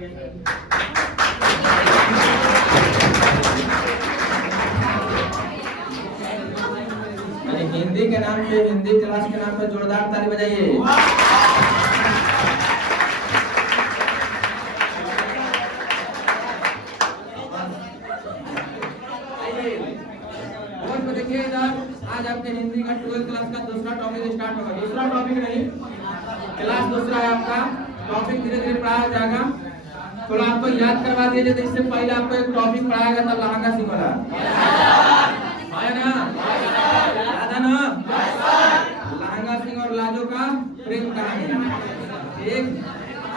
हिंदी के नाम पे, हिंदी क्लास के नाम पे जोरदार ताली बजाइए। देखिए इधर आज आपके हिंदी का 12th क्लास का दूसरा टॉपिक स्टार्ट होगा। दूसरा टॉपिक नहीं, क्लास दूसरा है आपका। टॉपिक धीरे धीरे पढ़ाया जाएगा। थोड़ा आपको याद करवा दीजिए। तो इससे पहले आपको एक टॉपिक पढ़ाया गया था, लहंगा सिंह वाला, है ना? याद है ना? लहंगा सिंह और लाजो का प्रेम कहानी। एक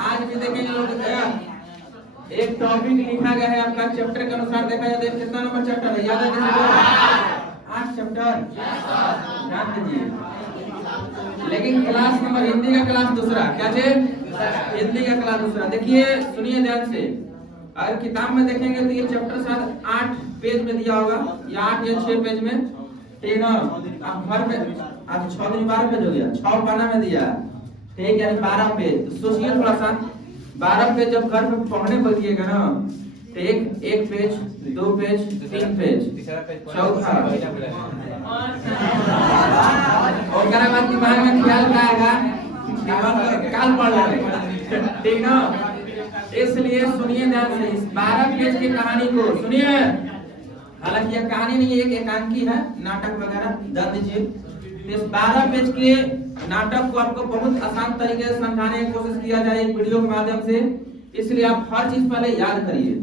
आज भी देखेंगे लोग। एक टॉपिक लिखा गया है आपका चैप्टर के अनुसार। देखा जाए कितना नंबर चैप्टर है, याद है किसी को? 8 चैप्टर, ध्यान दीजिए। लेकिन क्लास नंबर हिंदी का क्लास दूसरा। क्या है? हिंदी का क्लास दूसरा। देखिए सुनिए ध्यान से। अगर किताब में देखेंगे तो ये चैप्टर शायद 8 पेज में दिया होगा, या 8 या 6 पेज में, ठीक है? आप घर में आज 6 दिन 12 पेज हो गया, 6 पाना में दिया, ठीक, यानी 12 पेज। तो सोचिए थोड़ा सा, 12 पेज जब घर में पढ़ने बैठिएगा ना, तो एक पेज, 2 पेज, 3 पेज, चौथा, और क्या बात दिमाग में ख्याल का आएगा, काल पढ़ लेंगे, ठीक ना? इसलिए सुनिए ध्यान से, इस 12 पेज की कहानी को सुनिए। हालांकि यह कहानी नहीं है, एक एकांकी है, नाटक वगैरह, जान दीजिए। इस 12 पेज के नाटक को आपको बहुत आसान तरीके से समझाने की कोशिश किया जाए एक वीडियो के माध्यम से। इसलिए आप हर चीज पहले याद करिए।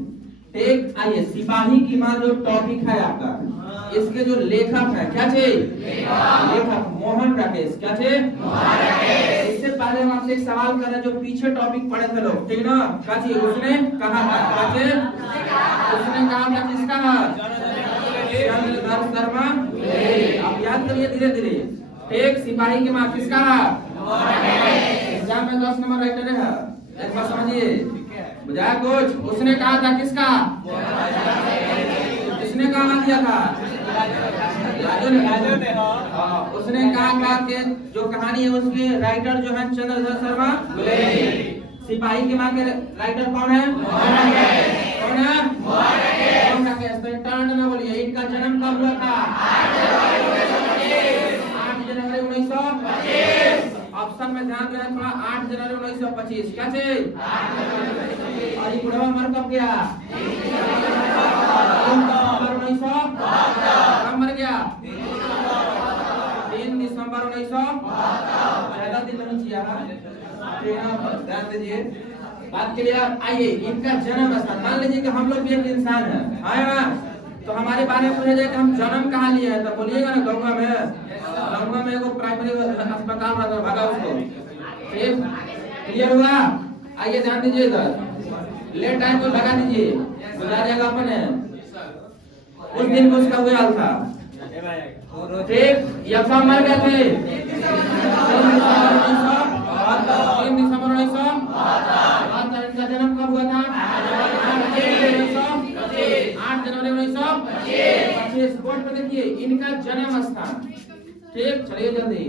एक आइए, सिपाही की मां जो टॉपिक है आपका, इसके जो लेखक है, क्या थे? लेखक मोहन राकेश। क्या थे? इससे पहले हम आपसे एक सवाल कर रहे हैं, जो पीछे टॉपिक पढ़े थे लोग, ठीक ना? क्या थे? उसने कहा था, क्या थे? उसने कहा था किसका? चंद्रधर शर्मा। आप याद करिए धीरे धीरे। एक सिपाही की मां किसका? एग्जाम में 10 नंबर राइटर है, एक बार समझिए, बुझाया कुछ? उसने कहा था किसका? किसने कहा दिया था? लाजो ने। उसने कहा था कि जो कहानी है उसके राइटर जो है चंद्रधर शर्मा। सिपाही की मां के राइटर कौन है? कौन है? ना बोलिए। इनका जन्म कब हुआ था? 8 जनवरी 1925। ऑप्शन में ध्यान देना थोड़ा, 8 जनवरी 1925। क्या थे? और ये बुढ़वा मर कब गया? 1900। कब मर गया? 3 दिसंबर 1900। ज्यादा दिन नहीं किया, ध्यान दीजिए। बात क्लियर? आइए, इनका जन्म स्थान, मान लीजिए कि हम लोग भी एक इंसान है ना? तो हमारे बारे में पूछा जाए कि हम जन्म कहाँ लिए हैं, तो बोलिएगा ना गंगा में। गंगा में एगो प्राइमरी अस्पताल रहता, भागा उसको। ठीक, क्लियर हुआ? आइए ध्यान दीजिए इधर, लेट टाइम को लगा दीजिए, गुजार जाएगा अपने। उस दिन को उसका हुआ था, ठीक, ये कब मर गए थे? 3 दिसंबर 1972। इनका जन्म कब हुआ था? 8 जनवरी 1925। बोर्ड पे देखिए इनका जन्म स्थान। ठीक, चलिए जल्दी,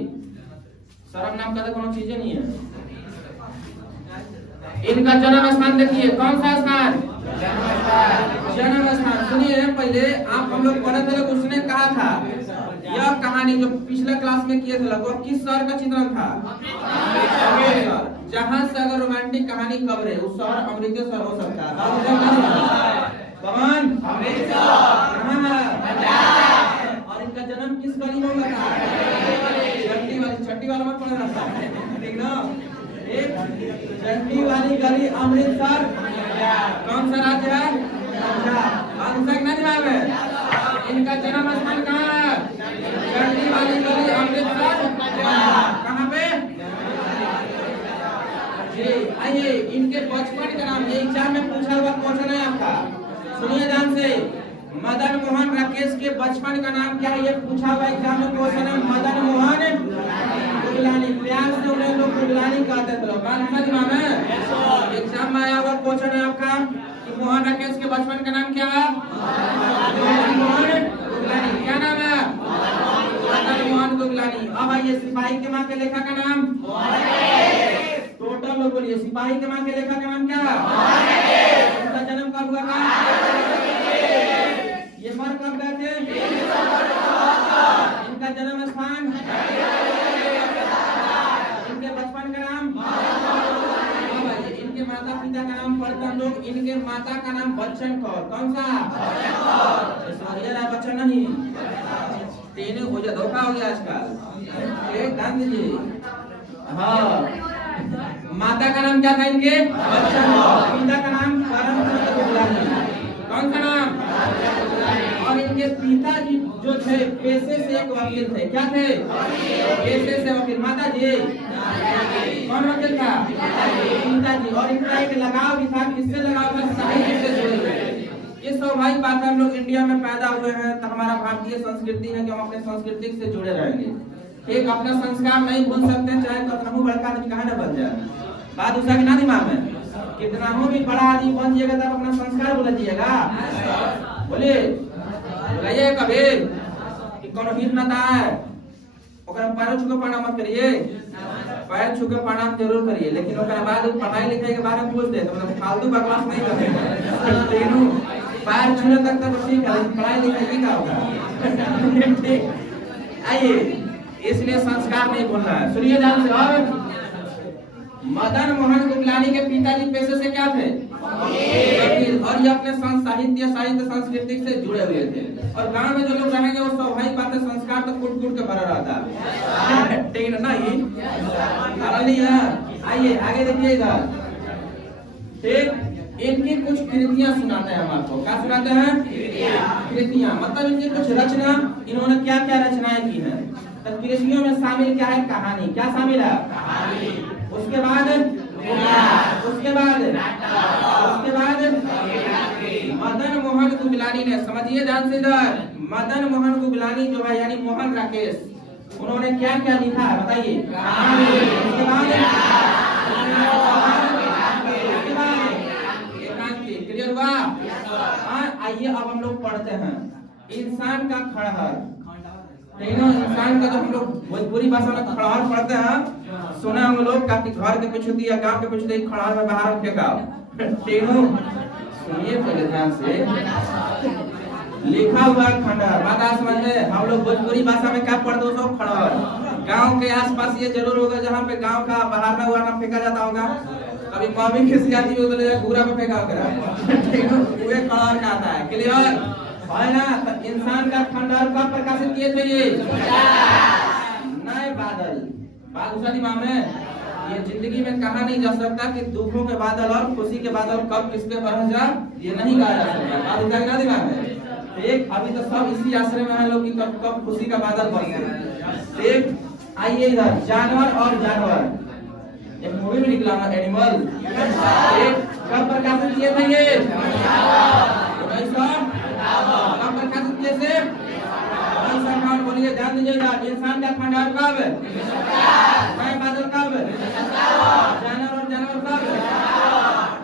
शर्म नाम का तो कोनो चीज नहीं है। इनका जन्म स्थान देखिए, कौन सा स्थान? जन्म स्थान। सुनिए पहले, आप हम लोग पढ़े थे, उसने कहा था, यह कहानी जो पिछले क्लास में किए थे लगभग, किस शहर का चित्रण था? जहां से अगर रोमांटिक कहानी कवरे, उस शहर अमृतसर हो सकता है। कौन? और इनका जन्म किस गली में हुआ था? छठी वाला मत पढ़ना, ठीक ना? एक छठी वाली गली, अमृतसर। कौन सा राज्य है? इनका जन्म स्थान कहाँ है? छठी वाली गली, अमृतसर। कहाँ पे? जी, आइए, इनके बचपन का नाम, एग्जाम में पूछा हुआ क्वेश्चन है आपका, सुनिए ध्यान से। मदन मोहन राकेश के बचपन का नाम क्या है? ये पूछा हुआ एग्जाम में क्वेश्चन है। मदन मोहन गुगलानी, प्यार से उन्हें लोग गुगलानी कहते थे। बात समझ में आया? एग्जाम में आया हुआ क्वेश्चन है आपका कि मोहन राकेश के बचपन का नाम क्या है? मदन मोहन गुगलानी। क्या नाम है? मदन मोहन गुगलानी। अब आइए, सिपाही के मां के लेखक का नाम? टोटल लोग बोलिए, सिपाही के मां के लेखक का नाम क्या है? माता पिता का नाम पढ़ते हम लोग, इनके माता का नाम बच्चन कौर। कौन सा? बच्चन नहीं, तेने हो जा धोखा हो गया आजकल। गांधी जी, हाँ, माता का नाम क्या था इनके? बच्चन कौर। पिता का नाम परमचंद गुलानी। कौन सा नाम? और इनके पिताजी जो थे पेशे से एक वकील थे। क्या थे? पेशे से वकील। माता जी कौन वकील था? पिताजी। और इनका एक लगाव भी था, किससे लगाव था? साहित्य से जुड़े हुए। ये स्वाभाविक बात है, हम लोग इंडिया में पैदा हुए हैं तो हमारा भारतीय संस्कृति है कि हम अपने संस्कृति से जुड़े रहेंगे। एक अपना संस्कार नहीं भूल सकते, चाहे कितना बड़का आदमी कहाँ न बन जाए। बात उसका कि ना दिमाग में, कितना हो भी बड़ा आदमी बन जाएगा तब अपना संस्कार भूल जाइएगा। बोलिए बोलिए कभी कि कोनो हित ना है ओकरा पैर छू के प्रणाम मत करिए। पैर छू के प्रणाम जरूर करिए, लेकिन ओकरा बाद पढ़ाई लिखाई के बारे में पूछ दे तो मतलब फालतू बकवास नहीं करेगा। तीनों पैर छूने तक तो ठीक है, पढ़ाई लिखाई की क्या होगा। आइए, इसलिए संस्कार नहीं भूलना है। सुनिए ध्यान से। और मदन मोहन गुगलानी के पिताजी पेशे से क्या थे? वकील। और ये अपने साहित्य संस्कृति से जुड़े हुए थे। और गांव में जो लोग रहेंगे वो स्वाभाविक बात है, संस्कार तो कूट कूट के भरा रहता है। ठीक है नहीं? आइए आगे देखिए इधर। ठीक, इनकी कुछ कृतियां सुनाते हैं हम आपको। क्या सुनाते हैं? कृतियां मतलब इनकी कुछ रचना, इन्होंने क्या क्या रचनाएं की हैं। तो कृतियों में शामिल क्या है? कहानी। क्या शामिल है? कहानी। उसके बाद मदन मोहन गुगलानी ने, समझिए ध्यान से इधर, मदन मोहन गुगलानी जो है यानी मोहन राकेश, उन्होंने क्या क्या लिखा है बताइए? उसके बाद एकांकी। क्लियर हुआ? आइए अब हम लोग पढ़ते हैं इंसान का खड़हर। इंसान का जो हम लोग भोजपुरी भाषा में खड़हर पढ़ते हैं, सुना हम लोग का घर के पीछे दिया, गांव के पीछे दिया, खड़हर में बाहर फेंका। तीनों सुनिए पहले ध्यान से, लिखा हुआ खंडहर। बात आ समझ में? हम लोग भोजपुरी भाषा में क्या पढ़ते हो? सब खड़हर। गांव के आसपास ये जरूर होगा जहाँ पे गांव का बाहर ना हुआ ना फेंका जाता होगा। कभी मम्मी किसी आदमी को तो घूरा पे फेंका होगा, वो खड़हर का आता है। क्लियर है ना? तो इंसान का खंडहर कब प्रकाशित किए थे? ये नए बादल। बात उसा दिमाग में, ये जिंदगी में कहा नहीं जा सकता कि दुखों के बादल और खुशी के बादल कब किसके बरस जा, ये नहीं कहा जा सकता। बात उसा ना दिमाग में। एक अभी तो सब इसी आश्रय में है लोग कि कब कब खुशी का बादल बरसे। एक आइए इधर, जानवर और जानवर, एक मूवी में निकला ना एनिमल। एक कब प्रकाशित किए थे? ये कब प्रकाशित किए थे? बोलिए ध्यान दीजिएगा। इंसान का खंडहर कब? नए बादल कब? जानवर और जानवर कब?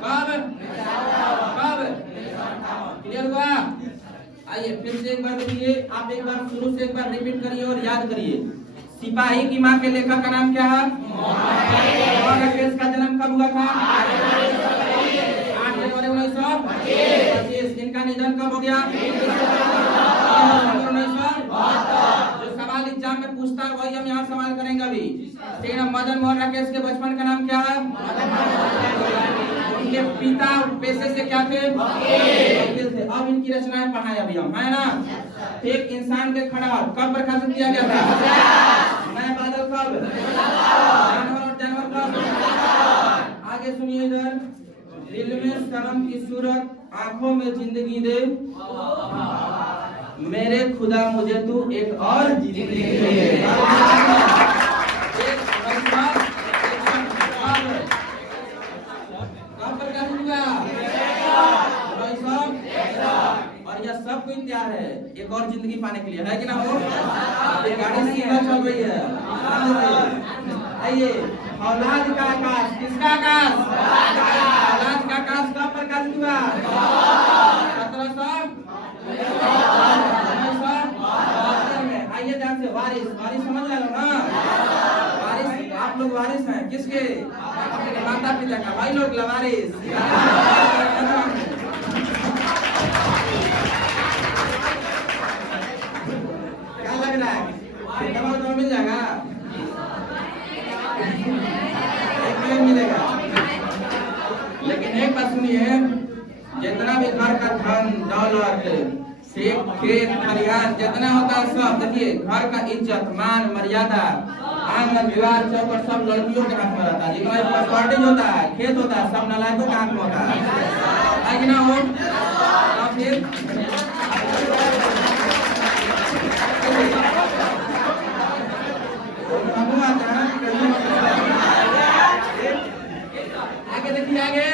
कब? क्लियर हुआ? आइए फिर से एक बार देखिए, आप एक बार शुरू से एक बार रिपीट करिए और याद करिए। सिपाही की माँ के लेखक का नाम क्या है? मोहन राकेश का जन्म कब हुआ था? 8 जनवरी 1925। इनका निधन कब हो गया? 1972। जो सवाल एग्जाम में पूछता है वही हम यहाँ सवाल करेंगे अभी। ठीक है। मदन मोहन राकेश के बचपन का नाम क्या है? उनके पिता पेशे से क्या थे? वकील थे। अब इनकी रचनाएं पढ़ाएं अभी हम, है ना? एक इंसान के खंडहर कब प्रकाशित किया गया था? नए बादल कब? जानवर और जानवर कब? आगे सुनिए इधर, दिल में शर्म की सूरत, आंखों में जिंदगी दे, मेरे खुदा मुझे तू एक और जिंदगी दे। और यह सब कोई तैयार है एक और जिंदगी पाने के लिए, है कि ना? हो ये गाड़ी सीधा चल रही है। आइए, औलाद का आकाश। किसका आकाश? औलाद का आकाश कब प्रकाशित हुआ? 1772 में। आइए ध्यान से, वारिस। वारिस समझ रहे हो ना? वारिस, आप लोग वारिस हैं किसके? अपने माता पिता का। भाई लोग लवारिस। क्या लग रहा है? तो मिल जाएगा, मिलेगा। सुनिए, जितना भी घर का धन दौलत खेत खलिहान जितना होता है सब, देखिए घर का इज्जत मान मर्यादा आंगन दीवार चौखट सब लड़कियों के हाथ में रहता है। जितना प्रॉपर्टी होता है खेत होता है सब नालायकों के हाथ में होता है कि ना हो? फिर आगे देखिए, आगे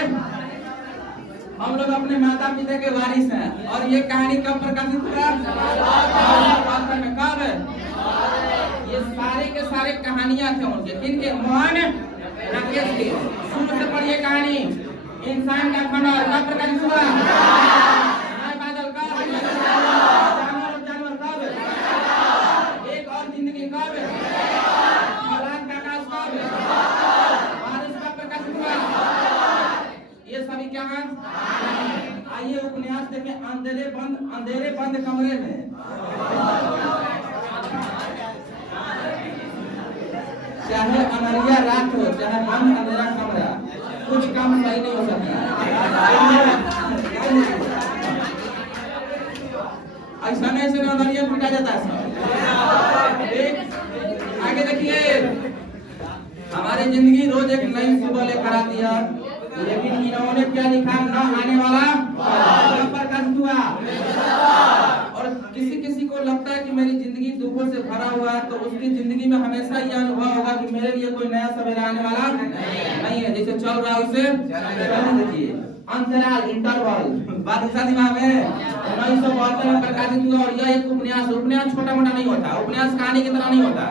हम लोग अपने माता पिता के वारिस हैं और ये कहानी कब प्रकाशित हुआ? कब? ये सारे के सारे कहानियां थे उनके, किनके? मोहन राकेश के। शुरू से पढ़िए कहानी। इंसान का खंडर कब प्रकाशित हुआ? बादल कब? जानवर कब? एक और जिंदगी कब? औलाद का आकाश कब? बारिश कब प्रकाशित हुआ? ये सभी क्या है? आइए उपन्यास देखें। अंधेरे बंद कमरे में चाहे अनरिया रात हो चाहे बंद अंधेरा कमरा, कुछ काम सही नहीं हो सकता। ऐसा नहीं से अंधेरिया पिटा जाता है। आगे देखिए, हमारी जिंदगी रोज एक नई सुबह लेकर आती है, लेकिन इन्होंने क्या लिखा? न आने वाला प्रकाशित हुआ। और किसी किसी को लगता है कि मेरी जिंदगी दुखों से भरा हुआ है, तो उसकी जिंदगी में हमेशा यह अनुभव होगा कि मेरे लिए कोई नया सवेरा आने वाला नहीं है। जैसे चल रहा है उसे देखिए, अंतराल इंटरवल बादशाह दिमाग में 1972 में प्रकाशित हुआ। और यह एक उपन्यास छोटा मोटा नहीं होता, उपन्यास कहानी की तरह नहीं होता।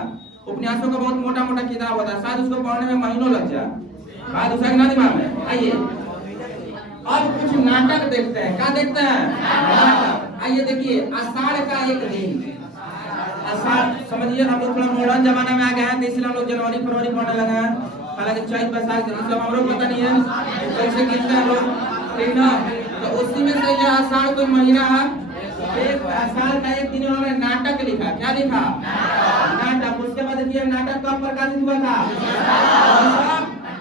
उपन्यासों का बहुत मोटा मोटा किताब होता है, शायद उसको पढ़ने में महीनों लग जाए। बादशाह के दिमाग में। आइए अब कुछ नाटक देखते हैं। क्या देखते हैं? नाटक। आइए देखिए, आषाढ़ का एक दिन। आषाढ़ समझिए, हम लोग थोड़ा मॉडर्न जमाना में आ गए हैं, तो इसलिए हम लोग जनवरी फरवरी पढ़ने लगे हैं। हालांकि चैत बैसाख सब हम लोग पता नहीं है कैसे गिनते हैं लोग, ठीक ना? तो उसी में से यह आषाढ़ कोई महीना है। एक आषाढ़ का एक दिन उन्होंने नाटक लिखा। क्या लिखा? नाटक। उसके बाद देखिए नाटक कब प्रकाशित हुआ था?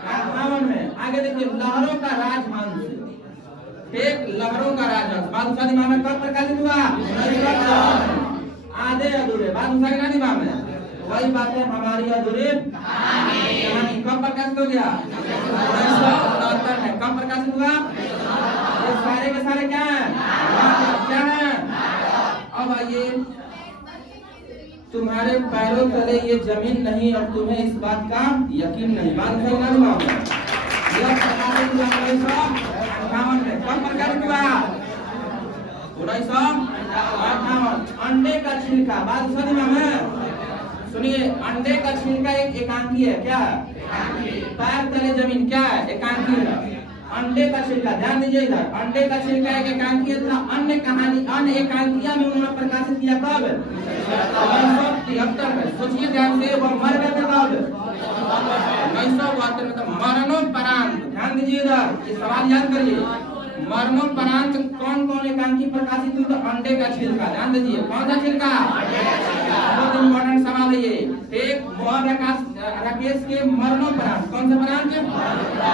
1958 में। आगे देखिए, लहरों का राजहंस। एक लहरों का राजहंस बादशाह दिमाग में कब प्रकाशित हुआ? आधे अधूरे बादशाह के दिमाग में। वही बात है, हमारी अधूरी कहानी कब प्रकाशित हो गया? 1969 में। कब प्रकाशित हुआ? ये सारे के सारे क्या है? क्या है? अब आइए, तुम्हारे पैरों तले ये जमीन नहीं और तुम्हें इस बात का यकीन नहीं। बात है ना दिमाग में। यह प्रकाशित हुआ 1958 में। कब प्रकाशित हुआ? 1958। अंडे का छिलका बात सुनिए में। सुनिए, अंडे का छिलका एक एकांकी है। क्या? पैर तले जमीन क्या है? एकांकी है। अंडे का छिलका, ध्यान दीजिए इधर, अंडे का छिलका एक एकांकी था। अन्य कहानी अन्य एकांकियां में उन्होंने प्रकाशित किया कब? 1973 में। सोचिए ध्यान से, वो मर गए थे कब? 1972 में। तो मरणोपरांत, ध्यान दीजिए इधर, ये सवाल याद करिए। मरणोपरांत कौन कौन एकांकी प्रकाशित हुई? तो अंडे का छिलका। ध्यान दीजिए, कौन सा छिलका? बहुत इंपॉर्टेंट सवाल है ये। एक मोहन राकेश के मरणोपरांत, कौन सा परांत?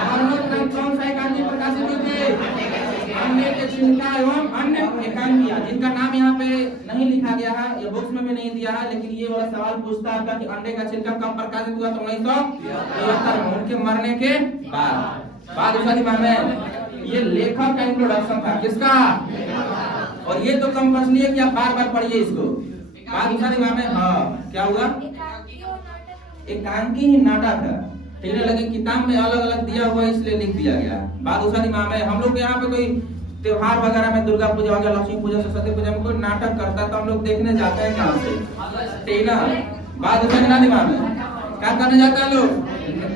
मरणोपरांत कौन सा एकांकी प्रकाशित हुई थी? अंडे के छिलका एवं अन्य एकांकियां, जिनका नाम यहाँ पे नहीं लिखा गया है, ये बुक्स में भी नहीं दिया है, लेकिन ये वाला सवाल पूछता है आपका कि अंडे का छिलका कब प्रकाशित हुआ? तो 1973 में, उनके मरने के बाद उसका दिमाग में। ये लेखक का इंट्रोडक्शन था। किसका? और ये तो कंपल्सरी है कि आप बार बार पढ़िए इसको। बात उसका दिमाग में। हाँ, क्या हुआ? एकांकी ही नाटक है, ठीक है, लेकिन किताब में अलग अलग दिया हुआ इसलिए लिख दिया गया। बात उसका दिमाग में। हम लोग यहाँ पे कोई त्योहार वगैरह में, दुर्गा पूजा वगैरह, लक्ष्मी पूजा, सरस्वती पूजा में कोई नाटक करता है तो हम लोग देखने जाते हैं कहाँ से, ठीक ना? बात उसका दिमाग में। क्या करने जाता है लोग?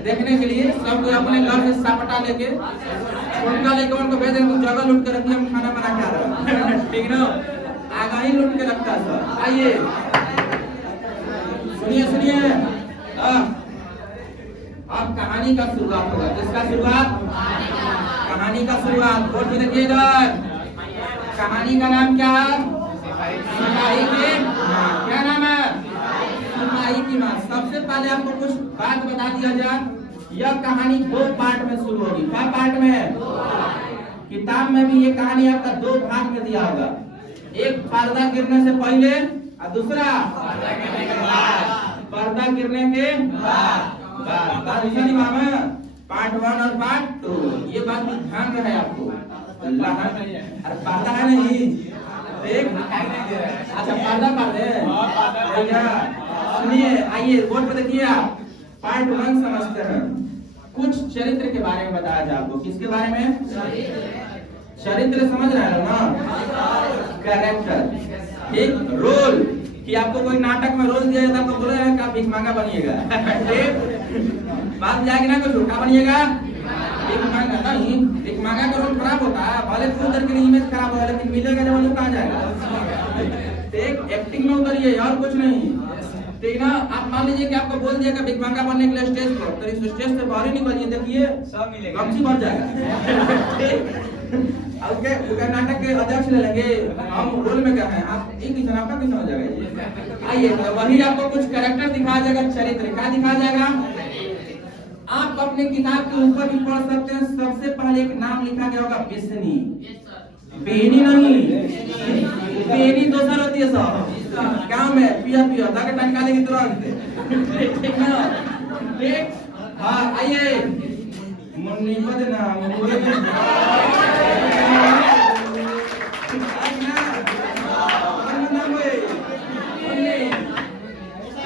देखने के लिए। सब कोई अपने घर से सापटा लेके उनका लेके उनको भेज देंगे, जगह लूट के रखिए, हम खाना बना के आ रहे हैं, ठीक ना? आगा ही लूट के रखता है सब। आइए सुनिए, अब कहानी का शुरुआत होगा। किसका शुरुआत? कहानी का शुरुआत। बोल के देखिएगा, कहानी का नाम क्या है? सिपाही की माँ। क्या नाम है? सिपाही की माँ। सबसे पहले आपको कुछ बात बता दिया जाए, यह कहानी 2 पार्ट में शुरू होगी। क्या पार्ट में? किताब में भी ये कहानी आपका दो भाग में दिया होगा, एक पर्दा गिरने से पहले और दूसरा पर्दा गिरने के बाद। पार्ट 1 और पार्ट 2, ये बात भी ध्यान रहे आपको। अल्लाह अरे पर्दा है नहीं देख, अच्छा पर्दा भैया सुनिए, आइए बोर्ड पे देखिए आप, पार्ट 1 समझते हैं। कुछ चरित्र के बारे में बताया जाए आपको। किसके बारे में? चरित्र समझ रहे हो ना, कैरेक्टर, एक रोल, कि आपको कोई नाटक में रोल दिया जाता तो बोले कि आप भिख मांगा बनिएगा बात जाएगी ना, कोई झूठा बनिएगा, भिख मांगा नहीं, भिख मांगा का रोल खराब होता है, भले तो उधर की इमेज खराब हो, लेकिन मिलेगा जब वो कहाँ जाएगा। एक एक्टिंग में उतरिए और कुछ नहीं, ठीक ना। आप मान लीजिए कि आपको बोल दिया कि भिख मांगा बनने के लिए स्टेज पर, तो इस स्टेज से बाहर ही निकलिए, देखिए सब मिलेगा, गमछी भर जाएगा उसके नाटक के अध्यक्ष ले लेंगे, हम रोल में क्या है, आप एक ही आपका भी समझ जाएगा। आइए तो वही आपको कुछ कैरेक्टर दिखाया जाएगा, चरित्र क्या दिखाया जाएगा। आप अपने किताब के ऊपर भी पढ़ सकते हैं, सबसे पहले एक नाम लिखा गया होगा बिस्नी, बेनी नहीं, बेनी दूसरा होती है सब गाँव में, पिया पिया ताकि टंका लेगी तुरंत, ठीक ना। ठीक, हाँ आइए मुन्नी बदना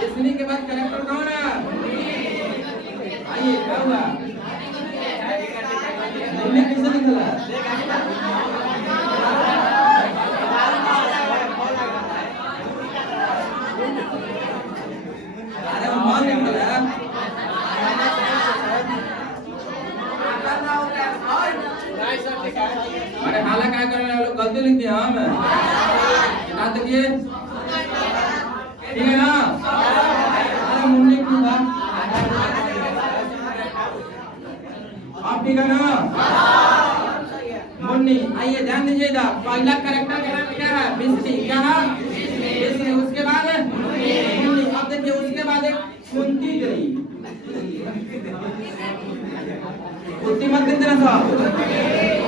इसनी के बाद कैरेक्टर कौन है? आइए क्या हुआ, मुन्नी किसे निकला? अरे मान निकला अरे हाला क्या कर रहे लोग, गलती लिख दिया हम ना, देखिए ठीक है ना। अरे मुन्नी की बात आप ठीक है ना, मुन्नी। आइए ध्यान दीजिए इधर, पहला कैरेक्टर का नाम क्या है? बिस्नी, क्या है? बिस्नी। उसके बाद मुन्नी। अब देखिए उसके बाद एक कुंती गई, कुंती मत देते ना साहब,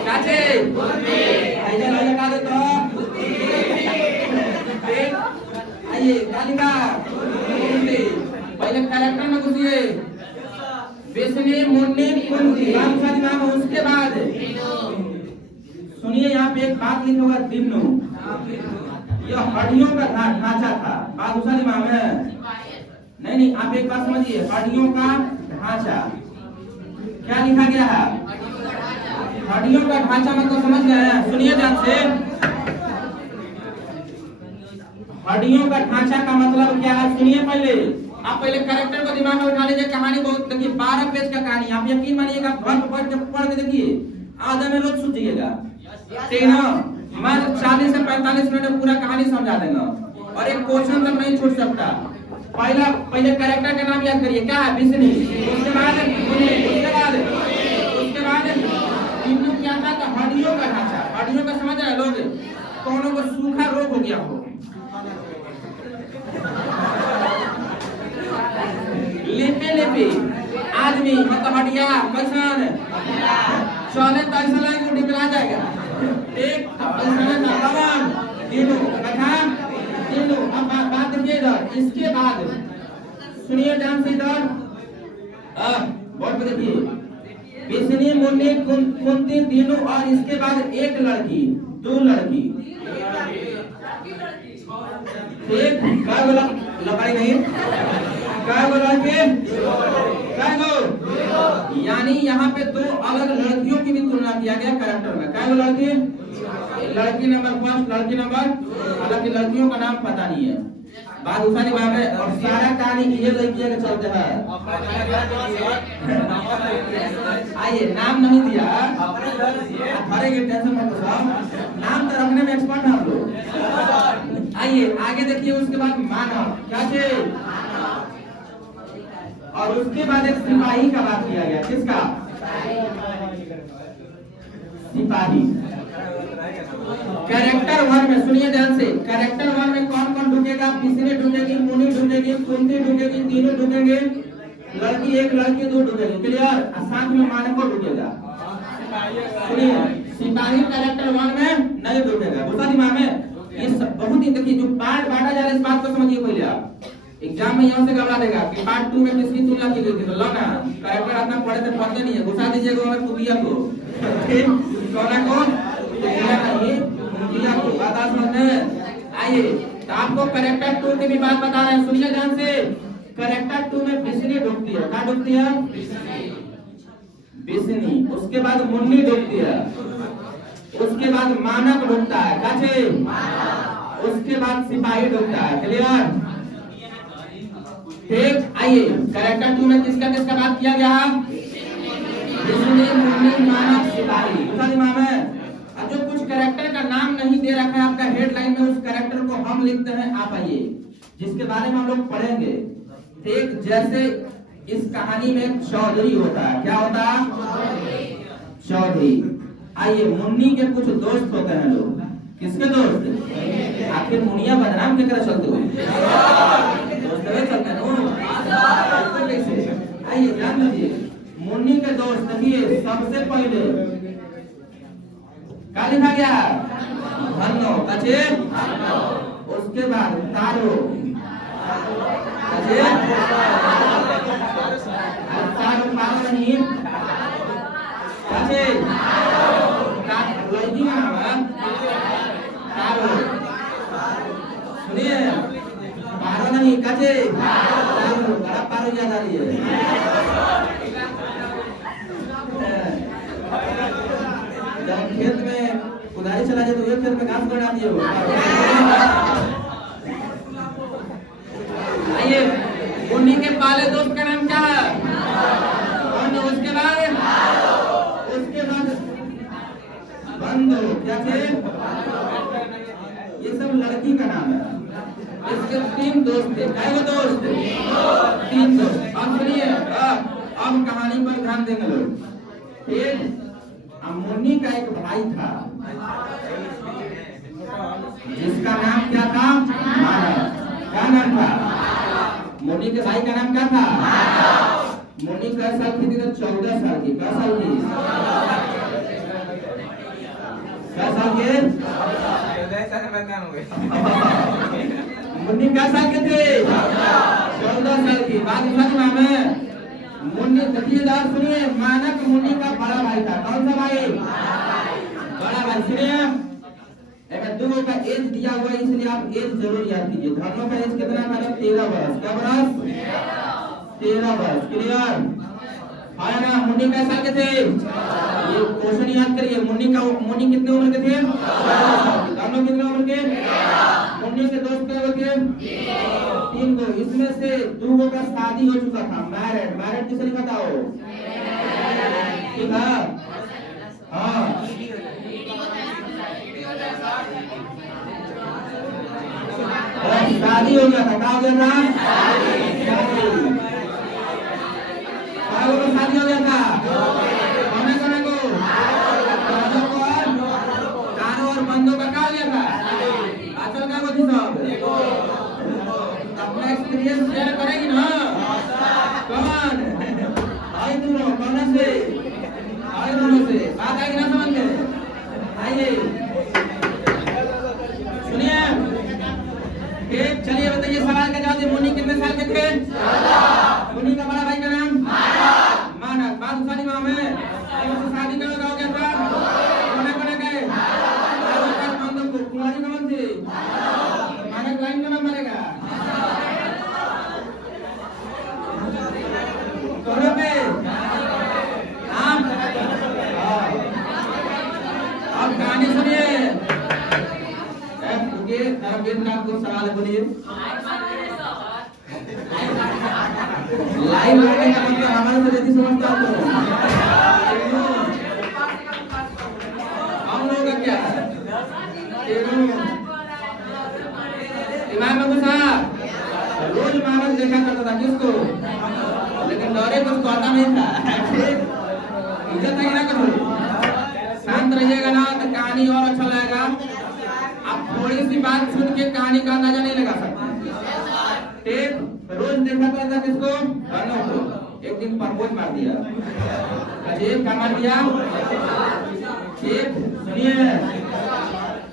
काचे ऐसा लगा का दे तो आइए कालिका कुंती। पहले कैरेक्टर में घुसिए, बिस्नी, मुन्नी, कुंती, नाम का नाम है। उसके बाद सुनिए यहाँ पे एक बात लिखा हुआ, दिन्नु, यह हड्डियों का ढांचा था, बात दूसरा दिमाग में नहीं, आप एक बात समझिए, हड्डियों का ढांचा क्या लिखा गया है? हड्डियों का ढांचा मतलब समझ गए हैं? सुनिए ध्यान से, हड्डियों का ढांचा का मतलब क्या है सुनिए। पहले आप कैरेक्टर को दिमाग में उठा लीजिए, कहानी बहुत देखिए 12 पेज का कहानी, आप यकीन मानिएगा घर पर पढ़ के देखिए आधा में रोज छूट जाइएगा, ठीक है ना। मैं 40 से 45 मिनट में पूरा कहानी समझा देगा और एक क्वेश्चन तक नहीं छूट सकता। पहले कैरेक्टर का नाम याद करिए, क्या है? बिस्नी। उसके बाद दिन्नु क्या था? तो हड्डियों का ढांचा, हड्डियों का समझ रहे लोग, कौनों को सूखा रोग हो गया हो, लेपे आदमी मतलब हड्डिया कैसन चले तो ऐसा लगे डिबला जाएगा, एक दिन्नु कथा दिन्नु। अब बात देखिए इधर, इसके बाद सुनिए ध्यान से इधर, बोर्ड पे देखिए, बिस्नी, मुन्नी, कुंती, दिन्नु और इसके बाद एक लड़की, 2 लड़की, एक क्या बोला लड़ाई नहीं, क्या बोला के क्या गो, यानी यहाँ पे 2 अलग लड़कियों की भी तुलना किया गया कैरेक्टर में। क्या बोला के लड़की नंबर 1, लड़की नंबर, हालांकि लड़कियों का नाम पता नहीं है, बात उसारी बात है, और सारा कहानी ये लड़कियों के चलते है। आइए नाम नहीं दिया, अरे के टेंशन मत लो, नाम तो रखने में एक्सपर्ट हैं हम लोग। आइए आगे देखिए, उसके बाद मानव क्या थे, और उसके बाद एक सिपाही का बात किया गया, किसका? सिपाही। कैरेक्टर 1 में सुनिए ध्यान से, कैरेक्टर 1 में कौन कौन ढूंढेगा? बिस्नी ढूंढेगी, मुन्नी ढूंढेगी, कुंती ढूंढेगी, दिन्नु ढूंढेंगे, लड़की 1 लड़की 2 ढूंढेगी, क्लियर। साथ में मानव ढूंढेगा, सुनिए, सिपाही कैरेक्टर 1 में नहीं ढूंढेगा, गुस्सा दिमाग में। ये बहुत ही देखिए, जो पार्ट बांटा जा रहा है इस बात को समझिए पहले आप। एग्जाम में यहाँ से घबरा देगा कि पार्ट 2 में किसकी तुलना की गई थी, तो लो ना कैरेक्टर अपना पढ़े थे पढ़ते नहीं है, घुसा दीजिएगा हमें कुतिया को, ठीक, सोना को नहीं कुतिया को, बात आप समझ में। आइए, तो आपको कैरेक्टर 2 की भी बात बता रहे हैं, सुनिए ध्यान से। कैरेक्टर 2 में बिस्नी डूबती है, क्या डूबती है? बिस्नी। उसके बाद मुन्नी डूबती है, उसके बाद मानक डूबता है, काचे, उसके बाद सिपाही डूबता है। क्लियर? ठीक। आइए, कैरेक्टर 2 में किसका किसका बात किया गया? बिस्नी, मुन्नी, मानक, सिपाही। दूसरा दिमाग में अब जो कुछ कैरेक्टर का नाम नहीं दे रखा है आपका हेडलाइन में, उस कैरेक्टर को हम लिखते हैं। आप आइए, जिसके बारे में हम लोग पढ़ेंगे। ठीक, जैसे इस कहानी में एक चौधरी होता है, क्या होता है? चौधरी। आइए, मुन्नी के कुछ दोस्त होते हैं लोग, किसके दोस्त? आखिर मुनिया बदनाम के तरह चलते हुए दोस्त चलते हैं। आइए ध्यान दीजिए, मुन्नी के दोस्त देखिए, सबसे पहले क्या लिखा गया? धन्नो, कचे, उसके बाद तारो, कचे, तारो पारो नहीं, कचे, लड़की का नाम है तारो, सुनिए, पारो नहीं, कचे, तारो, बड़ा पारो याद आ रही है। जब खेत में कुदारी चला जाए तो एक खेत में घास बढ़ा दिए हो। आइए, मुन्नी के पाले दोस्त का नाम क्या है? उसके बाद बंदो, क्या थे? ये सब लड़की का नाम है। इसके 3 दोस्त थे, क्या वो दोस्त? 3 दोस्त। अब सुनिए, अब कहानी पर ध्यान देंगे लोग। फिर मुन्नी का एक भाई था, जिसका नाम क्या था? मानव। क्या नाम था? मुन्नी के भाई का नाम क्या था? मुन्नी कै साल की थी? तो 14 साल की। कै साल की? कै साल के? मुन्नी कै साल के थे? 14 साल की। बात समझ में। मुन्नी देखिएदार सुनिए, मानक मुन्नी का बड़ा भाई था। कौन सा भाई? बड़ा भाई। सुनिए, दोनों का एज दिया हुआ है, इसलिए आप एज जरूर याद कीजिए। दोनों का एज कितना था? 13 वर्ष। क्या वर्ष? 13 वर्ष। क्लियर है ना? मुन्नी कै साल के थे? ये क्वेश्चन याद करिए। मुन्नी कितने उम्र के थे? दोनों कितने उम्र के? मुन्नी के दोस्त क्या थे? 3 को। इसमें से 2 का शादी हो चुका था, मैरिड। मैरिड किसे लिखा था? ठीक है, हाँ। शादी हो गया था, क्या हो गया था? शादी हो गया था। कौन को? तारो और बंदो का क्या हो गया था? आचल का को सब अपना एक्सपीरियंस शेयर करेगी ना? कौन? आई दोनों, कौन से? आई दोनों से बात आएगी ना समझ में? आइए, सुनिए। ठीक, चलिए बताइए, सवाल का जवाब। मुन्नी कितने साल के थे? मुन्नी का बड़ा भाई का नाम? मानक। बात उसानी माँ में शादी कब हो गया था? कोने गए कुमारी कौन थी? मानक लाइन का नाम मरेगा पे। अब कहानी सुनिए। आपको सवाल बोलिए। लाइव लड़ने का मतलब हमारे से जल्दी समझता हो हम लोगों का क्या है? इमाम अबू साहब रोज मानव देखा करता था, किसको? लेकिन दौरे को उसको आता नहीं था। इज्जत है ना करो, शांत रहिएगा ना तो कहानी और अच्छा लगेगा। आप थोड़ी सी बात सुन के कहानी का अंदाजा नहीं लगा सकते। ठीक, रोज देखा करता था किसको? धनो को। एक एक दिन प्रपोज मार दिया। अजीब क्या मार दिया? ठीक सुनिए,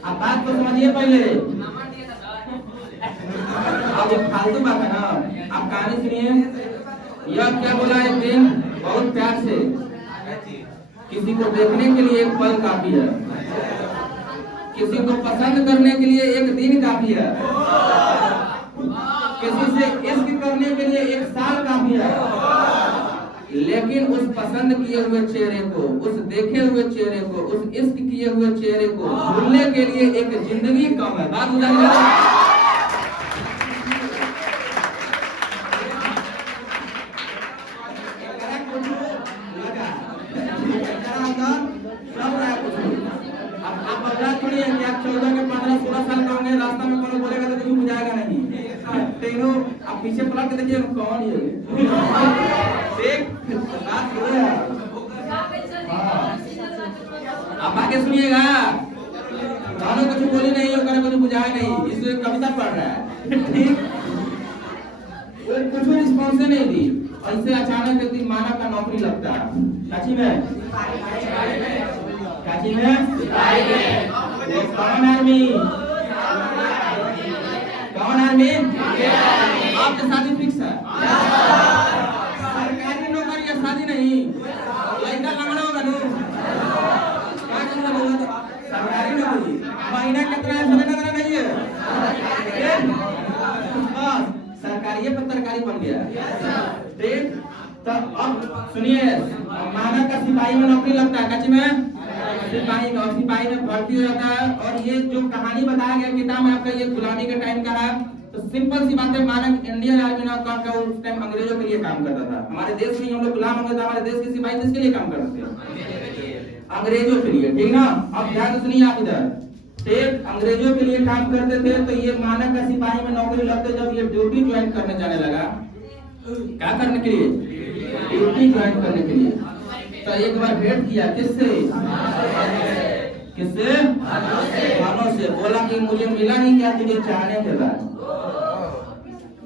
आप बात को समझिए पहले। अब ये फालतू बात है ना, आप कहानी सुनिए। यह क्या बोला एक दिन बहुत प्यार से, किसी को देखने के लिए एक पल काफी है, किसी को पसंद करने के लिए एक दिन काफी है, किसी से इश्क करने के लिए एक साल काफी है, लेकिन उस पसंद किए हुए चेहरे को, उस देखे हुए चेहरे को, उस इश्क किए हुए चेहरे को भूलने के लिए एक जिंदगी कम है। बात बुझा? आप 14 के 15 16 साल का होंगे, रास्ता में कौन बोलेगा तो कुछ बुझाएगा नहीं। तीनों आप पीछे पलट के देखिए कौन है। देख बात ये है। आप आगे सुनिएगा, दोनों कुछ बोली नहीं होगा, कुछ बुझाए नहीं, इसलिए कविता पढ़ रहा है। ठीक, वो कुछ रिस्पॉन्स नहीं दी, ऐसे अचानक एक दिन मानव का नौकरी लगता है। काची में कौन आर्मी? कौन आर्मी? आपकी शादी फिक्स है? सरकारी नौकरी या शादी नहीं? लड़का लंगड़ा होगा ना? क्या करना होगा? सरकारी नौकरी महीना कितना है समझना देना नहीं है। सरकारी पर तरकारी बन गया। ठीक, तो अब सुनिए, मानव का सिपाही में नौकरी लगता है। कच्ची में सिपाही में भर्ती हो जाता है। और ये जो कहानी बताया गया किताब में आपका, ये गुलामी के टाइम का है। तो सिंपल सी बात है, मानव इंडियन आर्मी ना का उस टाइम अंग्रेजों के लिए काम करता था। हमारे देश में हम लोग गुलाम हो गए थे, हमारे देश के सिपाही किसके लिए काम करते थे? अंग्रेजों के लिए। ठीक ना? अब ध्यान से सुनिए आप इधर। ठीक, अंग्रेजों के लिए काम करते थे। तो ये मानव का सिपाही में नौकरी लगते, जब ये ड्यूटी ज्वाइन करने जाने लगा, क्या करने के लिए? ड्यूटी ज्वाइन करने के लिए। तो एक बार भेंट किया किससे? मानव से। बोला कि मुझे मिला ही क्या तुझे चाहने के बाद?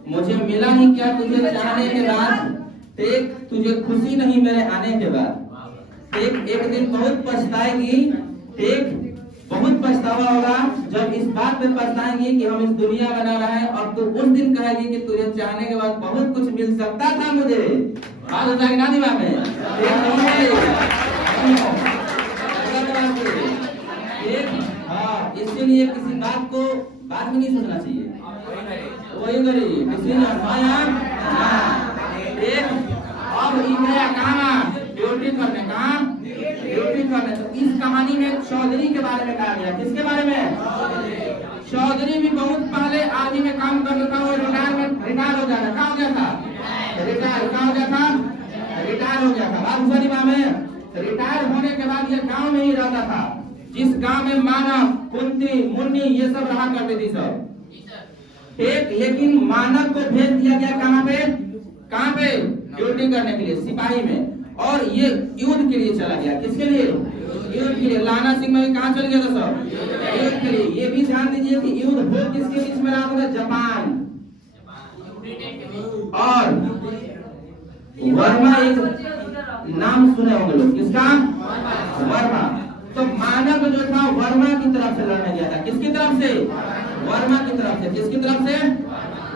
मुझे मिला ही क्या तुझे चाहने के बाद? ठीक, तुझे खुशी नहीं मेरे आने के बाद? ठीक, एक दिन बहुत पछताएगी। ठीक, बहुत पछतावा होगा जब इस बात पे पछताएंगी कि हम इस दुनिया में न रहे, और तू उस दिन कहेगी कि तुझे चाहने के बाद बहुत कुछ मिल सकता था मुझे। बात होता है ना दिमाग में? हाँ, इसीलिए किसी बात को बाद में नहीं सोचना चाहिए। वही करिए अब ड्यूटी करने का ड्यूटी करने। तो इस कहानी में चौधरी के बारे में कहा गया। किसके बारे में? चौधरी भी बहुत पहले आर्मी में काम करता था। वो रिटायर हो गया था। कहाँ हो गया था? रिटायर। कहाँ हो गया था? रिटायर हो गया था। बात हुआ दिमाग में? रिटायर होने के बाद ये गांव में ही रहता था, जिस गांव में मानव, कुंती, मुन्नी ये सब रहा करते थे सब। एक लेकिन मानव को भेज दिया गया कहाँ पे? कहाँ पे? ड्यूटी करने के लिए, सिपाही में। और ये युद्ध के लिए चला गया। किसके लिए? युद्ध के लिए। लाना सिंह में कहाँ चल गया था सब? युद्ध के लिए। ये भी ध्यान दीजिए कि युद्ध हो किसके बीच में रहा था? जापान और वर्मा। एक नाम सुने होंगे लोग, किसका? वर्मा। तो मानव जो था वर्मा की तरफ से लड़ने गया था। किसकी तरफ से? वर्मा की तरफ से। किसकी तरफ से?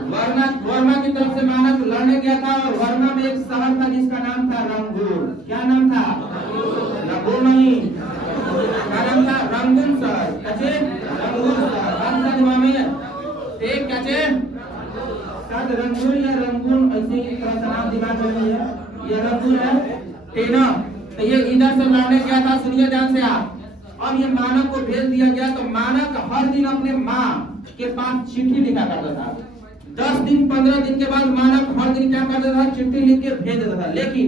वर्मा की तरफ से मानव लड़ने गया था। और वर्मा में एक शहर था जिसका नाम था रंगून। क्या नाम था? रंगून नहीं, क्या नाम था? रंगून शहर। कैसे? रंगून शहर। ठीक, कैसे? रंगून या रंगून, ऐसे ही थोड़ा सा नाम दिमाग में है। ये रंगून है। ठीक ना? तो ये इधर से लड़ने गया था। सुनिए ध्यान से आप। अब ये मानव को भेज दिया गया। तो मानव हर दिन अपने माँ के पास चिट्ठी लिखा करता था। 10 दिन 15 दिन के बाद मानव हर दिन क्या करता था? चिट्ठी लिख के भेज देता था। लेकिन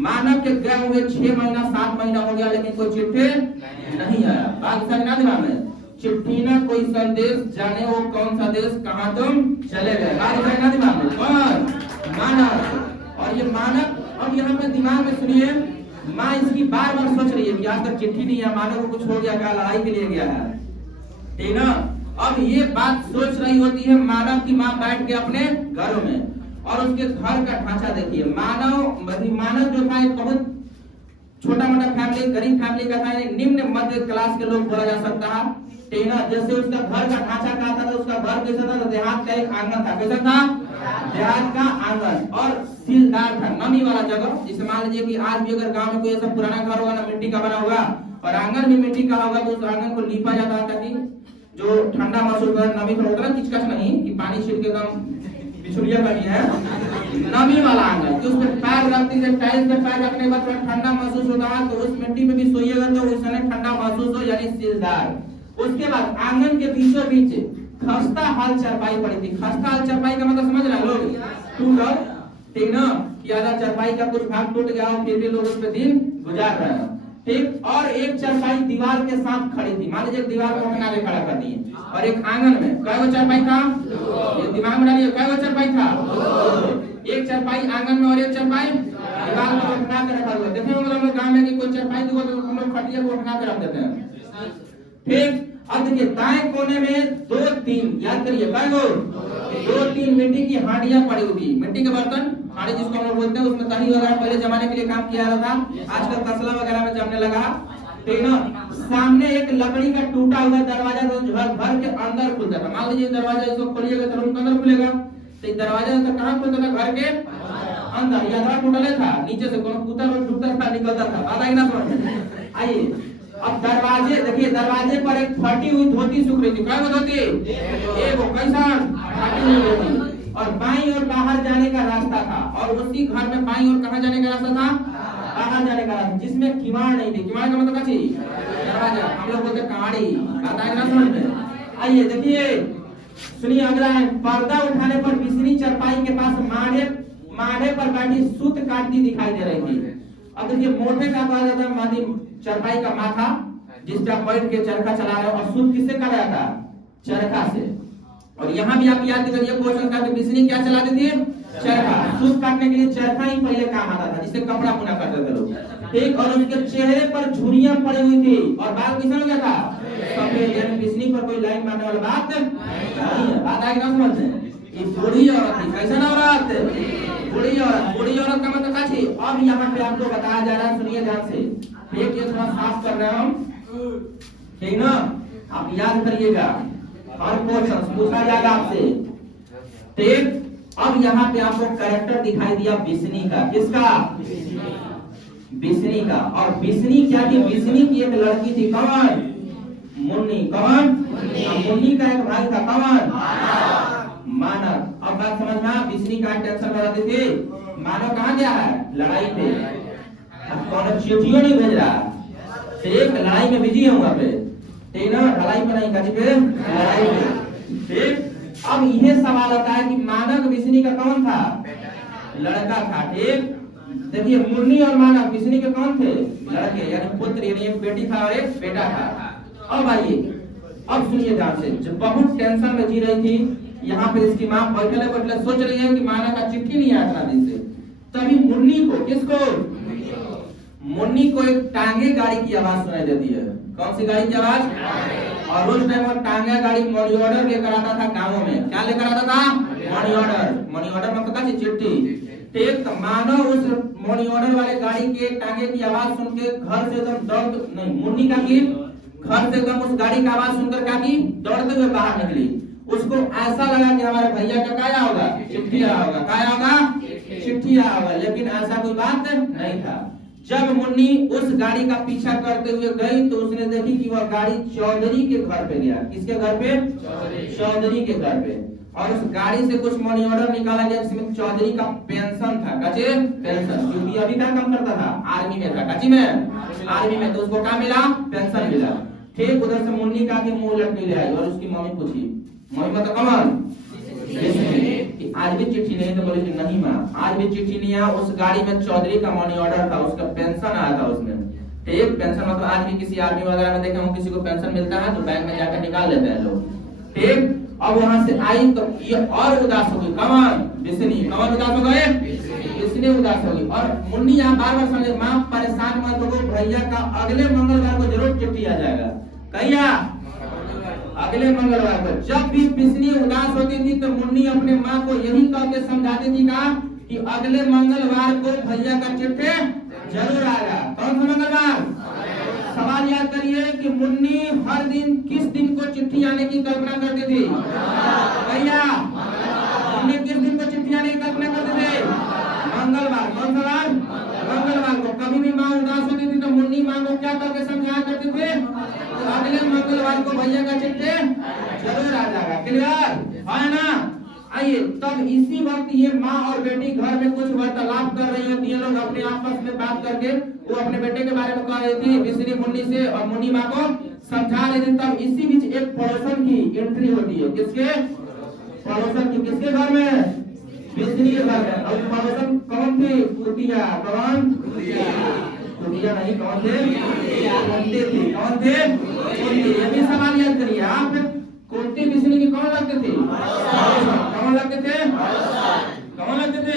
मानव के गए हुए 6 महीना 7 महीना हो गया, लेकिन कोई चिट्ठी नहीं आया। बात समझना दिमाग में? चिट्ठी ना कोई संदेश, जाने वो कौन सा देश, कहाँ तुम चले गए। बात समझना दिमाग में? कौन? मानव। और ये मानव अब यहाँ पे दिमाग में सुनिए, माँ इसकी बार बार सोच रही है कि आज तक चिट्ठी नहीं है, मानव को कुछ हो गया क्या, लड़ाई के लिए गया है। ठीक ना? अब ये बात सोच रही होती है मानव की माँ बैठ के अपने घरों में। और उसके घर का ढांचा देखिए। मानव जो था एक बहुत छोटा मोटा फैमिली, गरीब फैमिली का था, निम्न मध्य क्लास के लोग बोला जा सकता है, ठीक है ना। जैसे उसका घर का ढांचा कहा था, तो उसका घर कैसा था, तो देहात का एक आंगन था। कैसा था? देहात का आंगन, और सीलदार था, नमी वाला जगह। जिसे मान लीजिए कि आज भी अगर गांव में कोई ऐसा पुराना घर होगा ना, मिट्टी का बना होगा, और आंगन भी मिट्टी का होगा, तो उस आंगन को लीपा जाता है ताकि जो ठंडा महसूस करे, नमी थोड़ा होता है, किचकच नहीं कि पानी छिड़क के एकदम बिछुड़िया का नहीं है, नमी वाला आंगन। तो उसमें पैर रखते थे, टाइल्स पे पैर रखने के बाद थोड़ा ठंडा महसूस होता है, तो उस मिट्टी में भी सोइएगा तो उस समय ठंडा महसूस हो, यानी सीलदार। उसके बाद आंगन के बीचों बीच खस्ता हाल चारपाई पड़ी थी। खस्ता हाल चारपाई का मतलब समझ रहे लोग? टूटल, ठीक ना, कि आधा चारपाई का कुछ भाग टूट गया और फिर भी लोग उस पे दिन गुजार रहे हैं, ठीक। और एक चारपाई दीवार के साथ खड़ी थी। मान लीजिए दीवार को किनारे खड़ा कर दिए, और एक आंगन में कै गो चारपाई था? ये दिमाग में डालिए, कै गो चारपाई था? एक चारपाई आंगन में और एक चारपाई दीवार पर उठा के रखा हुआ। देखे होंगे हम लोग गांव में कि कोई चारपाई दुआ तो हम लोग खटिया को उठा के रख देते हैं, ठीक। अब देखिए दाएं कोने में 2-3, याद करिए कै गो? 2-3 मिट्टी की हांडियां पड़ी हुई थी। मिट्टी के बर्तन, हांडी जिसको हम लोग बोलते हैं, उसमें दही वगैरह पहले जमाने के लिए काम किया जाता था, आजकल तसला वगैरह में जमने लगा, ठीक ना। सामने एक लकड़ी का टूटा हुआ दरवाजा जो घर के अंदर खुलता था। मान लीजिए दरवाजा इसको खोलिएगा तो रूम के अंदर खुलेगा, तो दरवाजा तो कहां खुलता था? घर के अंदर। या दरवाजा टूटले था, नीचे से कोनो कुत्ता रोड ढुकता था, निकलता था, बात आई ना समझ? आइए अब दरवाजे देखिए, दरवाजे पर एक फटी हुई धोती सूख रही थी। क्या वो धोती? एक कैसा फटी हुई धोती। और बाईं ओर बाहर जाने का रास्ता था, और उसी घर में बाईं ओर कहां जाने का रास्ता था? बाहर जाने का रास्ता, जिसमें किवाड़ नहीं थी। किवाड़ का मतलब क्या चीज? दरवाजा, हम लोग बोलते कहाड़ी, बात आई ना समझ में? आइए देखिए, सुनिए अगला है। पर्दा उठाने पर बिस्नी चरपाई के पास माढ़े पर बैठी सूत काटती दिखाई दे रही थी। अब देखिए मोटे का कहा जाता है मादी चरपाई का माथा, जिस पर बैठ के चरखा चला रहे, और सूत किससे काटा जाता? चरखा से। और यहाँ भी आप याद करिए क्वेश्चन का, बिस्नी क्या चलाती थी? चरखा। सूत काटने के लिए चरखा ही पहले काम आता था, जिससे कपड़ा बुना करते थे लोग, ठीक। और उसके चेहरे पर झुर्रियां पड़ी हुई थी, और बाल कैसा हो गया था? सफेद। यानी बिस्नी पर कोई लाइन मारने वाला बात नहीं है। बात आएगी ना समझ में? ये बूढ़ी औरत थी। कैसा ना औरत? बूढ़ी औरत। बूढ़ी औरत का मतलब क्या थी? अब यहाँ पे आपको बताया जा रहा है, सुनिए ध्यान से, ठीक। ये थोड़ा साफ कर रहे हम, ठीक ना, आप याद करिएगा, हर क्वेश्चन पूछा जाएगा आपसे, ठीक। अब यहाँ पे आपको कैरेक्टर दिखाई दिया बिस्नी का। किसका? बिस्नी का। और बिस्नी क्या थी? बिस्नी की एक लड़की थी, कौन? मुन्नी। कौन? मुन्नी का एक भाई था, कौन? मानव। अब बात समझ में? बिस्नी का टेंशन बनाते थे, मानव कहाँ गया है? लड़ाई पे। अब कौन चिट्ठियों नहीं भेज रहा, ठीक, लड़ाई में बिजी है वहां पे, ठीक ना, लड़ाई पे नहीं, कहीं पे लड़ाई पे, ठीक। अब यह सवाल आता है कि मानव बिस्नी का कौन था? लड़का था, ठीक। देखिए मुन्नी और मानव बिस्नी के कौन थे? लड़के, यानी पुत्र, यानी एक बेटी था और एक बेटा था। अब आइए, अब सुनिए ध्यान से, जब बहुत टेंशन में जी रही थी, यहाँ पे इसकी माँ बैठले सोच रही है कि मानव का चिट्ठी नहीं आया दिन से, तभी मुन्नी को, किसको? मुन्नी को एक टांगे गाड़ी की आवाज सुनाई देती है। कौन सी गाड़ी की आवाज? और उस टाइम वो टांगे गाड़ी मनी ऑर्डर लेकर आता था गाँवों में। क्या लेकर आता था? Money order. मनी ऑर्डर मतलब क्या? चिट्ठी, ठीक। तो मानो उस मनी ऑर्डर वाले गाड़ी के टांगे की आवाज सुन के घर से एकदम दौड़, नहीं, मुन्नी का की घर से एकदम उस गाड़ी की आवाज सुनकर क्या की? दौड़ते हुए बाहर निकली। उसको ऐसा लगा कि हमारे भैया का क्या होगा? चिट्ठी आया होगा। क्या होगा? चिट्ठी आया होगा। लेकिन ऐसा कोई बात नहीं था। जब मुन्नी उस गाड़ी का पीछा करते हुए गई, तो उसने देखी कि वह गाड़ी चौधरी के घर पे गया। किसके घर पे? चौधरी के घर पे। और उस गाड़ी से कुछ मनी ऑर्डर निकाला गया, जिसमें चौधरी का पेंशन था। कचे? पेंशन। क्योंकि अभी क्या काम करता था? आर्मी में था। कची में? आर्मी में। तो उसको क्या मिला? पेंशन मिला, ठीक। उधर से मुन्नी का के मुंह लटके ले आई, और उसकी मम्मी पूछी, मम्मी मतलब कौन? आज भी चिट्ठी नहीं? तो बोले कि नहीं माँ, आज भी चिट्ठी नहीं आया। उस गाड़ी में चौधरी का मनी ऑर्डर था, उसका पेंशन आया था उसमें, ठीक। पेंशन मतलब आज भी किसी आर्मी वगैरह में देखे हो, किसी को पेंशन मिलता है तो बैंक में जाकर निकाल लेते हैं लोग, ठीक। अब वहां से आई तो ये और उदास हो गई। कौन? बिस्नी। कौन उदास हो गए? बिस्नी उदास हो गई। और मुन्नी यहाँ बार बार समझे, माँ परेशान मत हो, भैया का अगले मंगलवार को जरूर चिट्ठी आ जाएगा। कहिया? अगले मंगलवार को। जब भी बिस्नी उदास होती थी तो मुन्नी अपने माँ को यही कह के समझाती थी कि अगले मंगलवार को भैया का चिट्ठी जरूर आएगा। कौन सा मंगलवार? सवाल याद करिए कि मुन्नी हर दिन किस दिन को चिट्ठी आने की कल्पना करती थी? भैया मुन्नी किस दिन को चिट्ठी आने की कल्पना करते थे? मंगलवार। कौन सा वार? मंगलवार को। कभी भी माँ उदास होती थी तो मुन्नी माँ को क्या करके समझाया करते थे? तो अगले मंगलवार को भैया का चिट्ठी जरूर आ जाएगा। क्लियर है ना? आइए, तब इसी वक्त ये माँ और बेटी घर में कुछ वार्तालाप कर रही होती है। लोग अपने आपस में बात करके वो अपने बेटे के बारे में कह रही थी बिस्नी मुन्नी से, और मुन्नी माँ को समझा रही थी। तब इसी बीच एक पड़ोसन की एंट्री होती है। किसके? पड़ोसन की। किसके घर में? बिस्नी के घर में। और पड़ोसन कौन थे? कुतिया। कौन? कुतिया नहीं, कौन थे? कुंती थी। कौन थे? कुंती। ये भी सवाल याद करिए आप। कुंती बिस्नी की कौन लगते थे? कौन लगते थे? कौन लगते थे?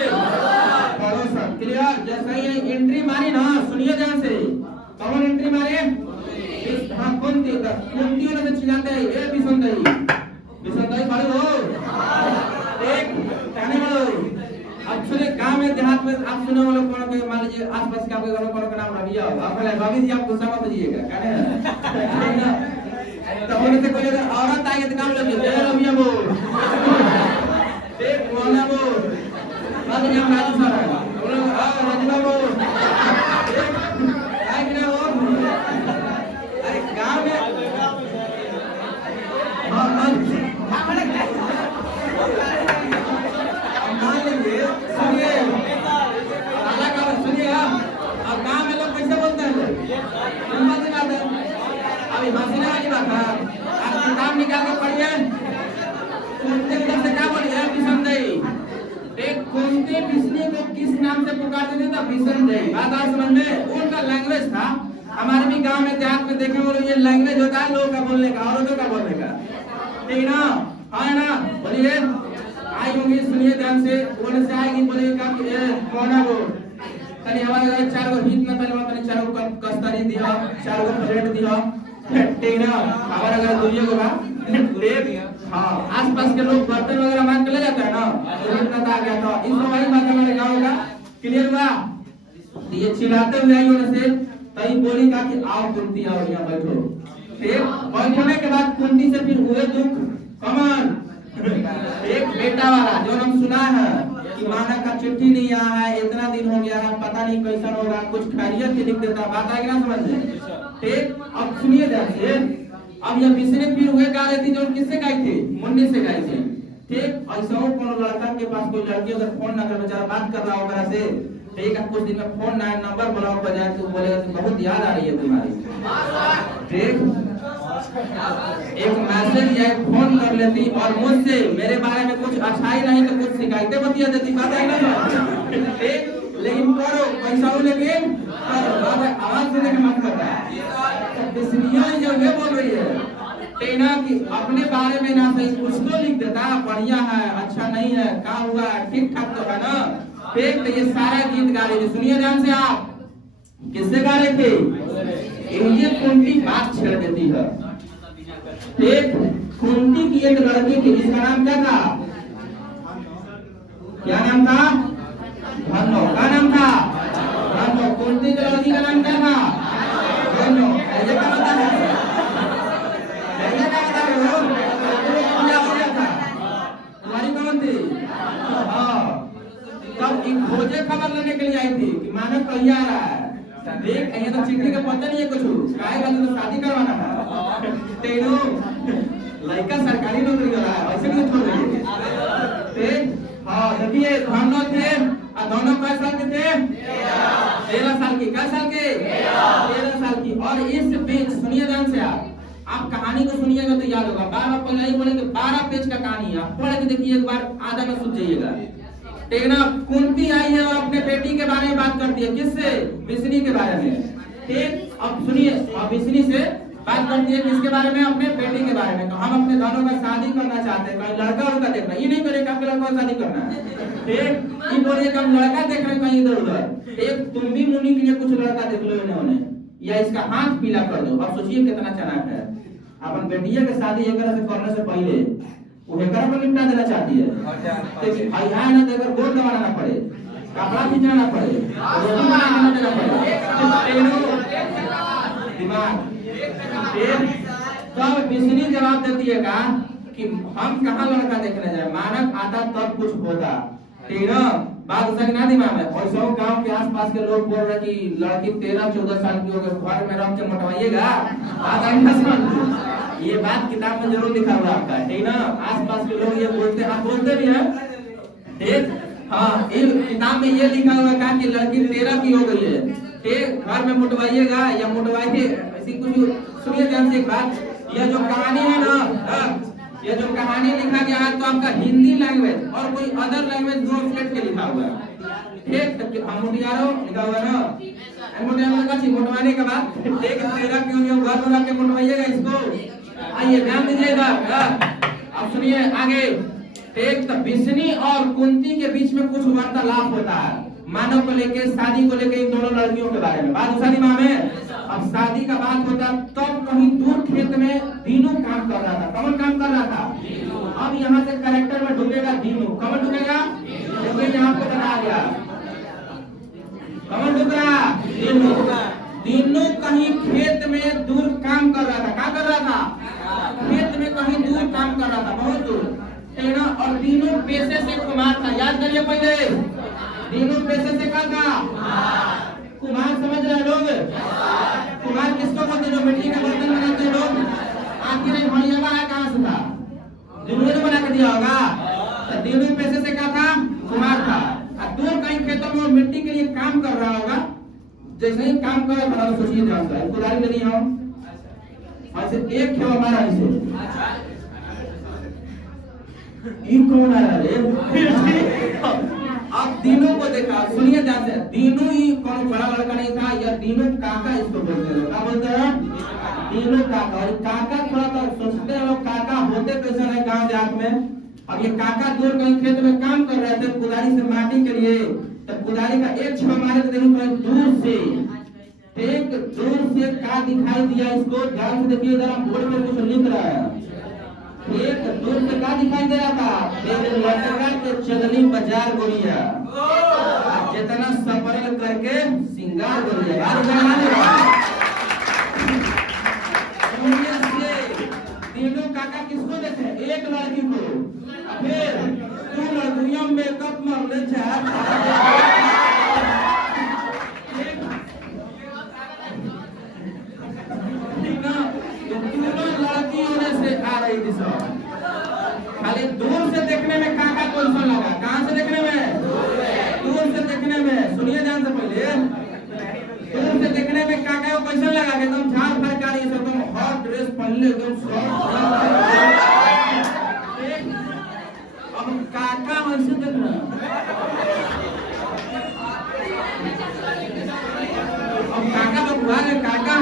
पड़ोसन। क्लियर? जैसे ही एंट्री मारी ना, सुनिए ध्यान से। कौन एंट्री मारे? हाँ, कुंती। कुंती ने तो चिल्लाते हैं, ए बिसंदई, बिसंदई पढ़ो हो। एक कहने वालों, अब सुने गांव में देहात में आप सुने वालों कौन के, मान लीजिए आसपास के आपके घर में कौन का नाम रविया हो, आप बोले भाभी जी आप गुस्सा मत कीजिएगा, कहने तो बोले तो कोई अगर औरत आएगी तो काम लगे जय रविया बोल, एक बोला बोल, बाद में हम राजू सर है, बोले राजू बोल, आए कि ना वो, अरे गांव में सुनिए, अब गांव में लोग कैसे बोलते हैं? अभी मसीना वाली बात है, आप किताब निकाल के पढ़िए, कुंती उधर से क्या बोलिए? बिसंदई। एक कुंती बिस्नी को किस नाम से पुकारते थे? तो बिसंदई। बात आप समझ में? उनका लैंग्वेज था। हमारे भी गांव में देहात में देखे वो ये लैंग्वेज होता है लोगों का बोलने का, औरतों का बोलने का, ठीक ना? है ना? बोलिए, आई होंगी, सुनिए ध्यान से। बोलने से आएगी, बोलेगा कौन है वो? तनी हमारे घर चार गो हित न पहले तनी चार गो कस्तरी दिया, चार गो प्लेट दिया, ठीक ना? हमारे घर दुनिया को बा प्लेट। हाँ, आसपास के लोग बर्तन वगैरह मांग के ले जाते हैं ना, तो इतना आ गया था। इस वही बात हमारे गाँव का क्लियर हुआ? ये चिल्लाते हुए आई होने से तभी बोली का कि आओ कुंती आओ यहाँ बैठो। फिर बैठने के बाद कुंती से फिर हुए दुख कमन, एक बेटा वाला जो हम सुना है कि माना का चिट्ठी नहीं आया है, इतना दिन हो गया है, पता नहीं कैसा होगा, कुछ खैरियत से लिख देता। बात आएगी ना समझ में? ठीक, अब सुनिए जैसे अब यह बिस्नी फिर हुए गा रही थी जो किससे गाई थी? मुन्नी से गाई थी। ठीक, ऐसा हो कौन लड़का के पास कोई लड़की अगर फोन ना कर बेचारा बात कर रहा होगा से, ठीक है, कुछ दिन में फोन ना नंबर ब्लॉक बजाए तो बोले बहुत याद आ रही है तुम्हारी, ठीक, एक मैसेज या एक फोन कर लेती और मुझसे मेरे बारे में कुछ अच्छाई नहीं तो कुछ शिकायतें बतिया देती। बात है ना? ठीक, लेकिन करो पैसा हो, लेकिन करो, आवाज देने का मन करता है। बिस्निया जो ये बोल रही है टेना कि अपने बारे में ना सही कुछ तो लिख देता, बढ़िया है, अच्छा नहीं है, क्या हुआ, ठीक ठाक तो है ना? ठीक, तो ये सारा गीत गा रही थी। सुनिए ध्यान से आप, किससे गा रहे थे? ये कुंती बात छेड़ देती है। एक कुंती की एक लड़की थी, जिसका नाम क्या था? क्या नाम था? धनो। क्या नाम था? धनो। कुंती की लड़की का नाम क्या था? धनो। ऐसे क्या बता है? ऐसे क्या बता रहे हो? क्या हो गया था? तुम्हारी कौन थी? हाँ, तब एक खोजे खबर लेने के लिए आई थी कि मानव कहिया आ रहा है। देख, ये तो चिट्ठी का पता नहीं है कुछ, काहे वाले तो शादी करवाना है। तेनो लड़का सरकारी नौकरी कर रहा है, ऐसे क्यों छोड़ रही है? ठीक, हाँ, देखिए दोनों थे, और दोनों कै साल के थे? 13 साल की। कै साल के? 13 साल की। और इस बीच सुनिए ध्यान से आप कहानी को सुनिएगा तो याद होगा। बार बार पहले ही बोलेंगे 12 पेज का कहानी है, पढ़ के देखिए एक बार, आधा में सुन जाइएगा। ठीक ना? कुंती आई है और अपने बेटी के बारे में बात करती है। किससे? बिस्नी के बारे में। ठीक, अब सुनिए, अब बिस्नी से बात करती है किसके बारे में? अपने बेटी के बारे में। तो हम अपने दोनों का शादी करना चाहते हैं, कहीं लड़का उड़का देखना, ये नहीं करे कि आपके लड़का शादी करना है। ठीक, ये बोलिए कि हम लड़का देख रहे हैं कहीं इधर उधर। एक तुम भी मुनि के लिए कुछ लड़का देख लो इन्होंने, या इसका हाथ पीला कर दो। अब सोचिए कितना चालाक है। अपन बेटिया के शादी एकरा से करने से पहले वो एकरा पर निपटा देना चाहती है कि भाई आए ना तो अगर गोद दबाना ना पड़े, कपड़ा खींचना ना पड़े, रोटी बनाना ना देना पड़े, दिमाग तब बिस्नी जवाब देती है का कि हम कहाँ लड़का देखने जाए, मानक आता तब कुछ होता। बात उसका ना दिमाग में और सब गांव के आसपास के लोग बोल रहे कि लड़की 13-14 साल की हो गई, घर में रख के मोटवाइएगा। ये बात किताब में जरूर लिखा हुआ आपका, ठीक ना। आसपास के लोग ये बोलते हैं, आप बोलते भी हैं, ठीक। हाँ, किताब में ये लिखा हुआ है कि लड़की 13 की हो गई है, ठीक, घर में मोटवाइएगा या मोटवाइए, ऐसी कुछ। सुनिए ध्यान से एक बात, यह जो कहानी है ना, ये जो कहानी लिखा गया है तो आपका हिंदी लैंग्वेज और कोई अदर लैंग्वेज दोनों सेट के लिखा हुआ है, ठीक। हम मोटियारो लिखा हुआ है ना, मोटियारो का चीज मोटवाने के बाद एक 13 की हो घर में रख के मोटवाइएगा इसको। आइए ध्यान दीजिएगा, अब सुनिए आगे, ठीक। तो बिस्नी और कुंती के बीच में कुछ वार्तालाप होता है, मानव को लेके, शादी को लेके, इन दोनों लड़कियों के बारे में बात शादी माँ में। अब शादी का बात होता तब कहीं दूर खेत में दीनू काम कर रहा था। कौन काम कर रहा था? अब यहाँ से कैरेक्टर में ढूंढेगा दीनू। कौन ढूंढेगा? देखिए यहाँ पे बता गया, कौन ढूंढ रहा? दीनू। दीनू कहीं खेत में दूर काम कर रहा था। क्या कर रहा था? खेत में कहीं दूर काम कर रहा था, बहुत दूर, है ना। और दीनू पेशे से कुम्हार था। याद करिए पहले, दीनू पेशे से क्या था? कुम्हार। समझ रहे लोग? कुम्हार किसको बोलते हैं? जो मिट्टी के बर्तन बनाते हैं लोग। आखिर एक भैया है कहाँ से था? दीनू ने बना के दिया होगा। तो दीनू पेशे से क्या था? कुम्हार था। दूर कहीं खेतों में मिट्टी के लिए काम कर रहा होगा। जैसे ही काम कर रहा है, सोचिए ध्यान से, कुदारी में नहीं आओ, ऐसे एक खेव हमारा ऐसे, ये कौन आया रे? अब दीनू को देखा, सुनिए ध्यान से, दीनू ही कौन बड़ा लड़का नहीं था, या दीनू काका इसको बोलते हैं। क्या बोलते हैं? दीनू काका। और काका थोड़ा सा सोचते हैं लोग, काका होते कैसे है गांव देहात में। अब ये काका दूर कहीं खेत में काम कर रहे थे कुदारी से माटी के लिए, तो कुदारी का एक छेड़ा मारे तो देखो कहीं दूर से, ठीक, दूर से क्या दिखाई दिया इसको? ध्यान से देखिए, जरा बोर्ड पे कुछ लिख रहा है, एक दूर से क्या दिखाई दे रहा था? लटका के चलनी बाजार गोरिया, जितना सफरल करके सिंगार गोरिया। तीनों काका किसको देखे? एक लड़की को, फिर तू लड़कियों मेकअप में ले जा, लड़की होने से आ रही थी सब। खाली दूर से देखने में काका को ऐसा लगा। कहां से देखने में? दूर से देखने में। सुनिए ध्यान से पहले, दूर से देखने में काका को कैसा लगा? एकदम झाड़ फड़का रही है, एकदम हॉट ड्रेस पहन ले, एकदम अब काका वैसे देख रहा है। अब काका तो बुआ है, काका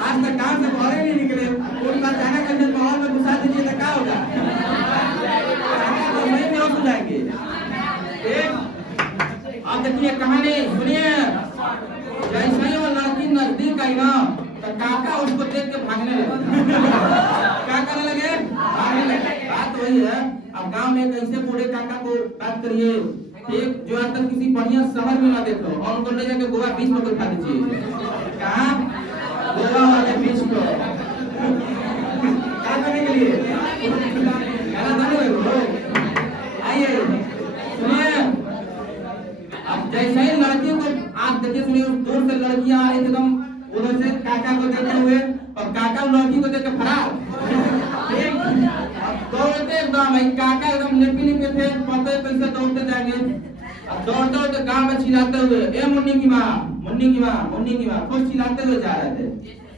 आज तक काम से बाहर नहीं निकले, उनका अचानक कैसे माहौल में घुसा दीजिए तो क्या होगा? काका तो वहीं बेहोश हो जाएंगे। अब देखिए कहानी सुनिए, जैसे ही वो लड़की नजदीक आई ना, तो काका उसको देख के भागने लगे। क्या करने लगे? भागने लगे। बात वही है। अब गांव में कैसे बूढ़े काका को बात करिए, ठीक, जो आज तक किसी बढ़िया शहर में ना देखो, और उनको ले जाके गोवा बीच में बैठा दीजिए। कहाँ? गोवा वाले बीच को क्या करने के लिए? आइए सुनिए, अब जैसे ही लड़की को आप देखिए, सुनिए, दूर से लड़कियां आ रही एकदम, उधर से काका को देखे हुए, और काका लड़की को देख के फरार, ठीक। अब दौड़ते एकदम, काका एकदम लेपी लिपे थे, पता है कैसे दौड़ते जाएंगे। अब दौड़ते दौड़ते गांव में चिल्लाते हुए, ए मुन्नी की माँ, मुन्नी की माँ, मुन्नी की माँ, खुद चिल्लाते हुए जा रहे थे,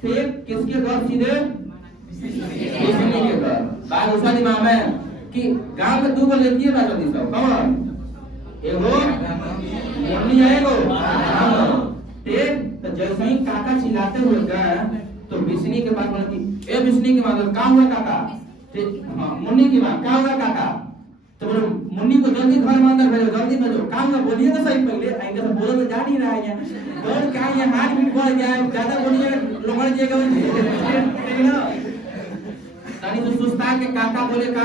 ठीक। किसके घर? सीधे बिस्नी के घर। बात उसा दिमाग में कि गांव में 2 गो लड़की है, बात होती सब। कौन? एगो मुन्नी है, एगो, ठीक। तो जैसे ही काका चिल्लाते हुए गए, तो बिस्नी के पास बोला कि ए बिस्नी की माँ, क्या हुआ काका? हाँ, मुन्नी की माँ, क्या हुआ काका? तो बोलो मुन्नी को जल्दी घर में अंदर भेजो, जल्दी भेजो। क्या हुआ? बोलिए तो सही पहले। आएंगे तो बोलो तो जा नहीं रहा है, और क्या ये हार्ट बीट बढ़ गया है, ज्यादा बोलिए लोमड़ जाएगा, ठीक ना। सुस्ता के काका बोले का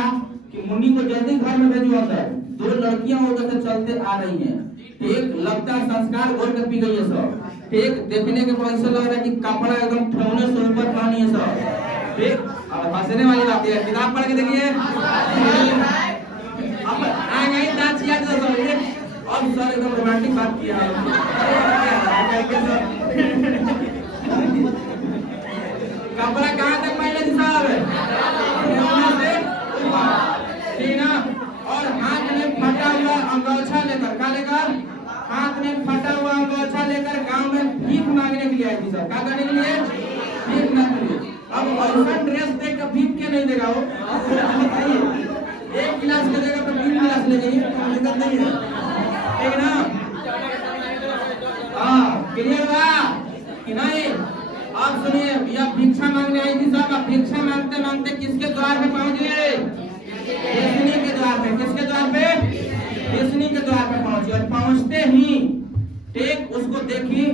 कि मुन्नी को जल्दी घर में भेजो अंदर, 2 लड़कियां उधर से चलते आ रही हैं। ठीक, लगता है संस्कार घोर के पी गई है सब। ठीक, देखने के बाद ऐसा लग रहा है कि कपड़ा एकदम ठौने से ऊपर पहनी है सब। ठीक, अब हंसने वाली बात है, किताब पढ़ के देखिए अब आ गई दांत याद कर लो। अब सर एकदम रोमांटिक बात किया है कपड़ा कहाँ तक पहले थी साहब, ठीक ना। और हाथ में फटा हुआ अंगोछा लेकर, क्या लेकर, हाथ में फटा हुआ अंगोछा लेकर गांव में भीख मांगने के लिए आई थी सर। क्या करने के लिए, भीख मांगने के लिए। अब ऐसा ड्रेस देख कर भीख के नहीं देगा वो, एक गिलास के देगा तो 3 गिलास ले जाइए, दिक्कत नहीं है, ठीक ना। हाँ, क्लियर हुआ कि नहीं। अब सुनिए, यह भिक्षा मांगने आई थी साहब। अब भिक्षा मांगते मांगते किसके द्वार पे पहुंच गए, बेसनी के द्वार पे। किसके द्वार पे, बेसनी के द्वार पे पहुंची। और पहुंचते ही ठीक उसको देखी,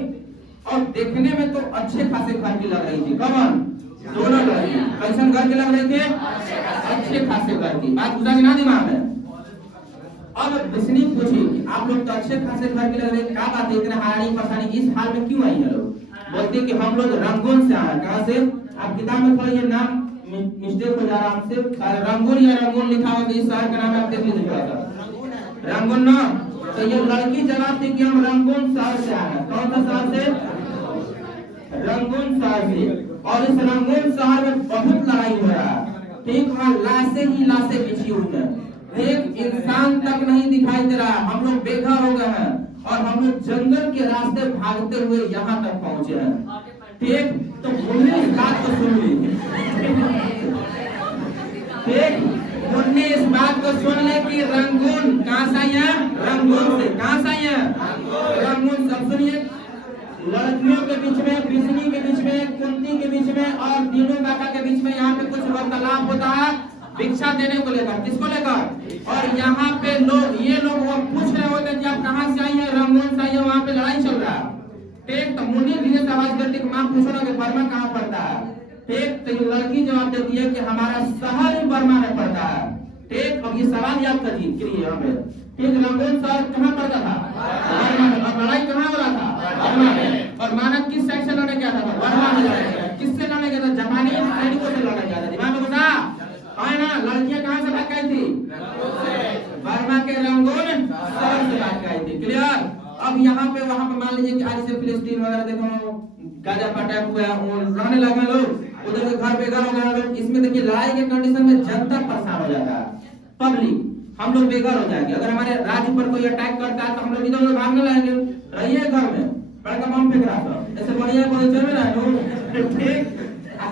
और देखने में तो अच्छे खासे घर की लग रही थी। कौन, दोनों लड़की कैसन घर के लग रहे थे, अच्छे खासे घर की। बात बुझा कि ना दिमाग में। अब बेसनी पूछी कि आप लोग तो अच्छे खासे घर के लग रहे, क्या बात है, इतना हानि परेशानी, इस हाल में क्यों आई है लोग। बोलते कि हम लोग रंगून से आए। कहाँ से, आप किताब में थोड़ा ये नाम मिस्टेक हो जा रहा है हमसे, रंगून या रंगून लिखा हुआ, इस शहर का नाम आप देख लीजिए थोड़ा सा, रंगून ना। तो ये लड़की जवाब दी कि हम रंगून शहर से आए हैं। कौन सा शहर से, रंगून शहर से। और इस रंगून शहर में बहुत लड़ाई हो रहा है। ठीक, वहाँ लाशें ही लाशें बिछी हुई है, एक इंसान तक नहीं दिखाई दे रहा। हम लोग बेघर हो गए हैं और हम लोग जंगल के रास्ते भागते हुए यहाँ तक पहुंचे हैं। ठीक, तो मुन्नी इस बात को सुन ली। ठीक, मुन्नी इस बात को सुन ले कि रंगून कहाँ से आई है, रंगून से। कहाँ से आई है, रंगून। सब सुनिए, लड़कियों के बीच में, बिजनी के बीच में, कुंती के बीच में और दीनू काका के बीच में यहाँ पे कुछ वार्तालाप होता है भिक्षा देने को लेकर। किसको लेकर, और यहाँ पे लोग, ये लोग वो पूछ रहे होते कि आप कहाँ से आई है, रंगून से आई है, वहाँ पे लड़ाई चल रहा है। ठीक, तो मुन्नी धीरे से आवाज करती है, माँ पूछो ना कि बर्मा कहाँ पड़ता है। ठीक, तो ये लड़की जवाब देती है कि हमारा शहर ही बर्मा में पड़ता है। ठीक, अब ये सवाल याद करिए यहाँ पे। ठीक, रंगून शहर कहाँ पड़ता था, बर्मा में। और लड़ाई कहाँ हो रहा था, बर्मा में। और मानव किस साइड से लड़ने गया था, बर्मा में लड़ने गया। किससे लड़ने गया था, जापानी सैनिकों से लड़ने गया था। दिमाग में घुसा है ना। लड़कियां कहाँ से भाग गई थी, बर्मा के रंगून शहर से भाग गई थी। क्लियर। अब यहाँ पे वहाँ पे मान लीजिए कि आज से फिलिस्तीन वगैरह देखो गाजा अटैक हुआ, रहने लगे लोग, उधर के घर बेघर हो गए लोग। इसमें देखिए लड़ाई के कंडीशन में जनता परेशान हो जाता है, पब्लिक, हम लोग बेघर हो जाएंगे। अगर हमारे राज्य पर कोई अटैक करता है तो हम लोग इधर उधर भागने लगेंगे। रहिए घर में, बड़का बम फेंक रहा था, ऐसे बढ़िया कोई चल रहा है। ठीक,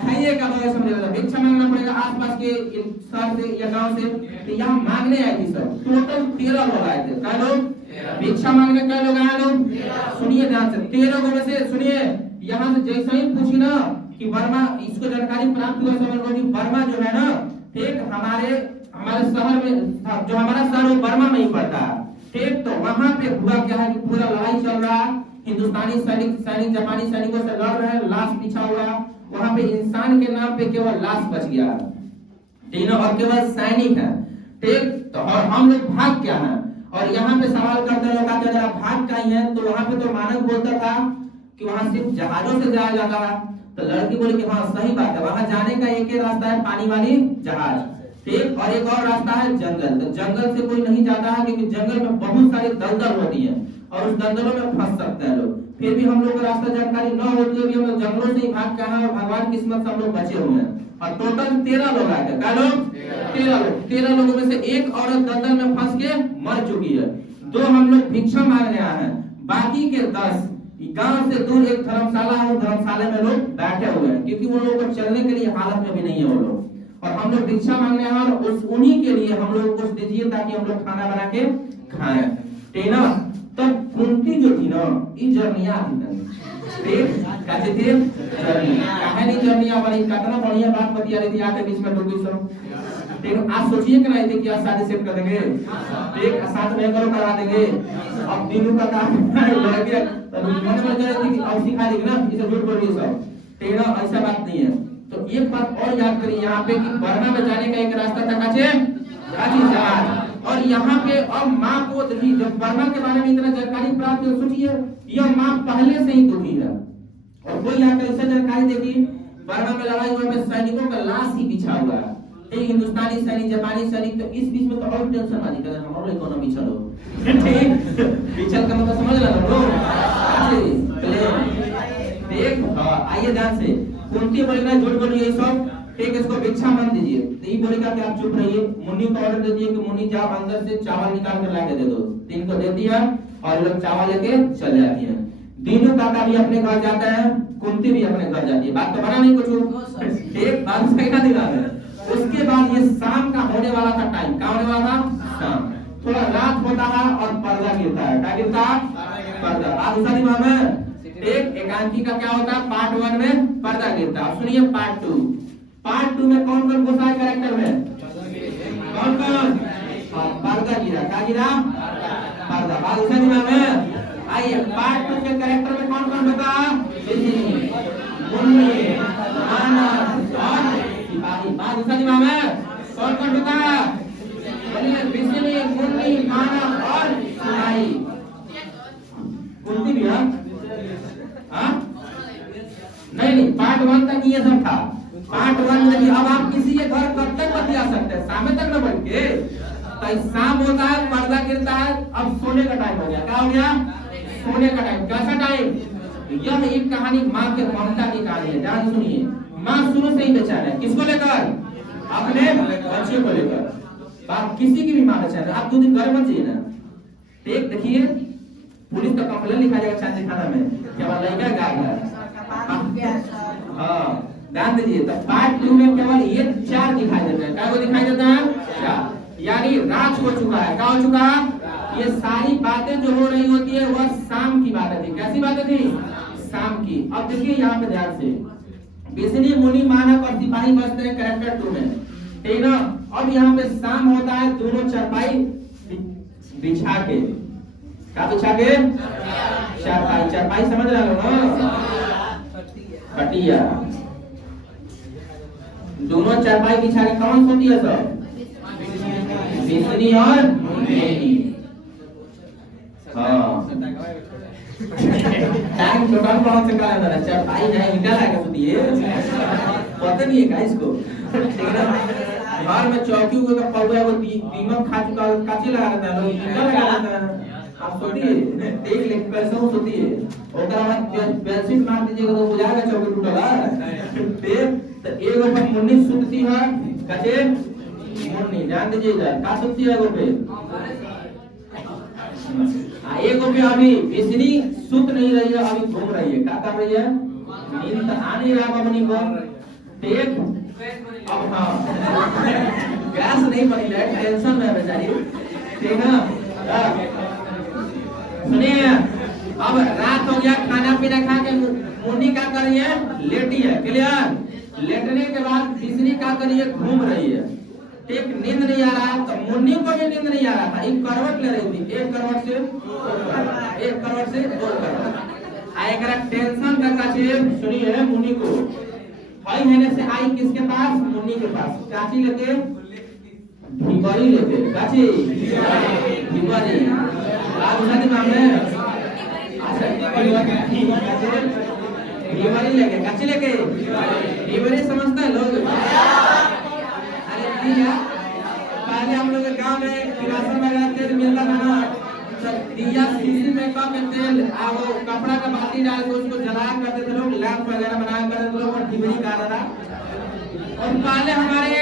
खाइए का लोग समझ रहा, भिक्षा मांगना पड़ेगा आसपास के शहर से या गांव से। तो यहाँ मांगने आए थे सब, टोटल 13 लोग आए थे। क्या लोग, भिक्षा मांगने क्या लोग आए लोग, सुनिए ध्यान से। 13 लोगों में से सुनिए, यहाँ से जैसे ही पूछी ना कि बर्मा, इसको जानकारी प्राप्त हुआ समझ लो कि बर्मा जो है ना, ठीक, हमारे शहर में, जो हमारा शहर वो बर्मा में ही पड़ता है। ठीक, तो वहाँ पे हुआ क्या है कि पूरा लड़ाई चल रहा है, हिंदुस्तानी सैनिक जापानी सैनिकों से लड़ रहे हैं, लाश बिछा हुआ है। वहाँ पे इंसान के नाम पे केवल लाश बच गया है, तीनों, और केवल सैनिक है। ठीक, तो और हम लोग भाग क्या है। और यहाँ पे सवाल करते लोग आते, अगर आप भाग का ही है तो वहाँ पे तो मानव बोलता था कि वहाँ सिर्फ जहाजों से जाया जाता है। तो लड़की बोली कि हाँ सही बात है, वहाँ जाने का एक ही रास्ता है, पानी वाली जहाज। ठीक, और एक और रास्ता है जंगल। तो जंगल से कोई नहीं जाता है क्योंकि जंगल में बहुत सारी दलदल होती है और उस दलदलों में फंस सकते हैं लोग। फिर भी हम लोग को रास्ता जानकारी न होती है, हम लोग जंगलों से ही भाग के आए और भगवान किस्मत से हम लोग बचे हुए हैं। और टोटल 13 लोग आए थे। क्या लोग, 13 लोग। 13 लोगों में से एक औरत दलदल में फंस के मर चुकी है। 2 हम लोग भिक्षा मांगने आए हैं, बाकी के 10 गांव से दूर एक धर्मशाला है, धर्मशाला में लोग बैठे हुए हैं क्योंकि वो लोगों को चलने के लिए हालत में भी नहीं है वो लोग। और हम लोग भिक्षा मांगने आए और उन्हीं के लिए हम लोग कुछ दीजिए ताकि हम लोग खाना बना के खाएं। ठीक ना। तब कुंती जो थी ना, ये जर्निया थी ना, कहते थे कहानी जर्निया वाली, कितना बढ़िया बात बतिया रही थी आके बीच में डूबी सब। ठीक, आज सोचिए कि नहीं थे कि आज शादी सेट कर देंगे, एक साथ में करो करवा देंगे। अब दिनों का काम लग गया, तब मन में जाए थी कि अब सिखा देंगे ना, इसे झूठ बोल रही सब। ठीक ना, ऐसा बात नहीं है। तो एक बात और याद करिए यहाँ पे कि बर्मा में जाने का एक रास्ता था काचे जहाज। और यहाँ पे अब माँ को देखिए, जब बर्मा के बारे में इतना जानकारी प्राप्त हो, सोचिए यह माँ पहले से ही दुखी है। और कोई यहाँ पे ऐसा जानकारी देखिए, बर्मा में लड़ाई हुआ में सैनिकों का लाश ही बिछा हुआ है, एक हिंदुस्तानी सैनिक, जापानी सैनिक, तो इस बीच में तो और टेंशन आ जाएगा, हमारा इकोनॉमी चलो ठीक पिछल का मतलब समझ रहे हो देख। आइए ध्यान से, कुंती बोलेगा झूठ बोलिए सब ठीक, इसको भिक्षा मत दीजिए, तो ये बोलेगा कि आप चुप रहिए। मुन्नी को ऑर्डर दे दिए कि मुन्नी जाओ अंदर से चावल निकाल कर लाके दे दो, तीन को दे दिया और लोग चावल लेके चल जाती है। तीनों काका भी अपने घर जाते हैं, कुंती भी अपने घर जाती है, बात तो बना नहीं कुछ एक बात सही ना दिला है। उसके बाद ये शाम का होने वाला था टाइम, क्या होने वाला था शाम, थोड़ा रात होता है और पर्दा गिरता है, क्या गिरता पर्दा। आप उस दिमाग में एक एकांकी का क्या होता है, पार्ट 1 में पर्दा गिरता है। सुनिए पार्ट 2, पार्ट 2 में कौन कौन घुसा है कैरेक्टर में, कौन कौन, पर्दा गिरा, क्या गिरा पर्दा। बात उस दिमाग में आइए, पार्ट 2 के कैरेक्टर में कौन कौन बता, मुन्नी, मानस और सिपाही। बात उस दिमाग में कौन कौन बता, बोलिए बिजली, मुन्नी, मानस और सिपाही। कुंती भी है नहीं, पार्ट 1 तक ये सब था। पार्ट 1 में अब आप किसी के घर कब तक बतिया सकते हैं, शाम तक न बैठ के, तो शाम होता है पर्दा गिरता है, अब सोने का टाइम हो गया, क्या हो गया सोने का टाइम। कैसा टाइम, यह एक कहानी माँ के ममता की कहानी है, ध्यान सुनिए। माँ शुरू से ही बेचैन है, किसको लेकर, अपने बच्चे को लेकर। आप किसी की भी माँ बेचैन है, आप 2 दिन घर मत जाइए ना, एक देखिए पुलिस का कंप्लेन लिखा जाएगा चांदी थाना में कि हमारा लड़का गायब है। हाँ ध्यान दीजिए, तो पार्ट 2 में केवल ये 4 दिखाई देता है, क्या वो दिखाई देता है 4, यानी रात हो चुका है, क्या हो चुका है, ये सारी बातें जो हो रही होती है वह शाम की बातें थी। कैसी बातें थी, शाम की। अब देखिए यहाँ पे ध्यान से, बिजली, मुनि, मानक और सिपाही बसते हैं कैरेक्टर 2 में, ठीक ना। अब यहाँ पे शाम होता है, दोनों चारपाई बिछा के, क्या बिछा के, चारपाई, चारपाई समझ रहे हो ना, खटिया, दोनों चारपाई बिछा के कौन सोती है सब, बिजली और मुनि। हाँ टाइम छोटा कौन से काला था, चारपाई नहीं निकल आएगा सोती है, पता नहीं है क्या इसको, ठीक है। घर में चौकी का पौधा वो दीमक खा चुका, काची लगा देता है, लोग लगा देता है, आप सोती है एक लेक पैसा होती है, ओकरा बाद बेडशीट मार दीजिएगा तो बुझाएगा चौकी टूटला। तो एगो पर मुन्नी सुतती है, कचे मुन्नी, ध्यान दीजिएगा का सुतती है एगो पे, एगो पे अभी बिजली सुत नहीं रही है, अभी घूम रही है, क्या कर रही है, नींद आ नहीं रहा अपनी को, ठीक। अब हाँ गैस नहीं बनी है, टेंशन में बेचारी, ठीक है। सुनिए, अब रात हो गया, खाना पीना खा के मुन्नी क्या कर रही है, लेटी है, क्लियर। लेटने के बाद बिजली क्या कर रही है, घूम रही है, ठीक। नींद नहीं आ रहा है, तो मुन्नी को भी नींद नहीं आ रहा था, एक करवट ले रही थी, एक करवट से दो करवट। आएगा टेंशन का काचे, सुनिए मुन्नी को भाई रहने से आई किसके पास, मुन्नी के पास, चाची लेके भिवारी लेके, चाची भिवारी, आप उठाते मामले, भिवारी लेके, चाची लेके भिवारी, समझता है लोग। अरे पहले हम लोग गाँव में किरासन वगैरह तेल मिलता था ना, दिया सीसी में कम तेल वो कपड़ा का बाल्टी डाल के उसको जलाया करते थे लोग, लैंप वगैरह बनाया करते थे लोग, और ढिबरी का रहा। और पहले हमारे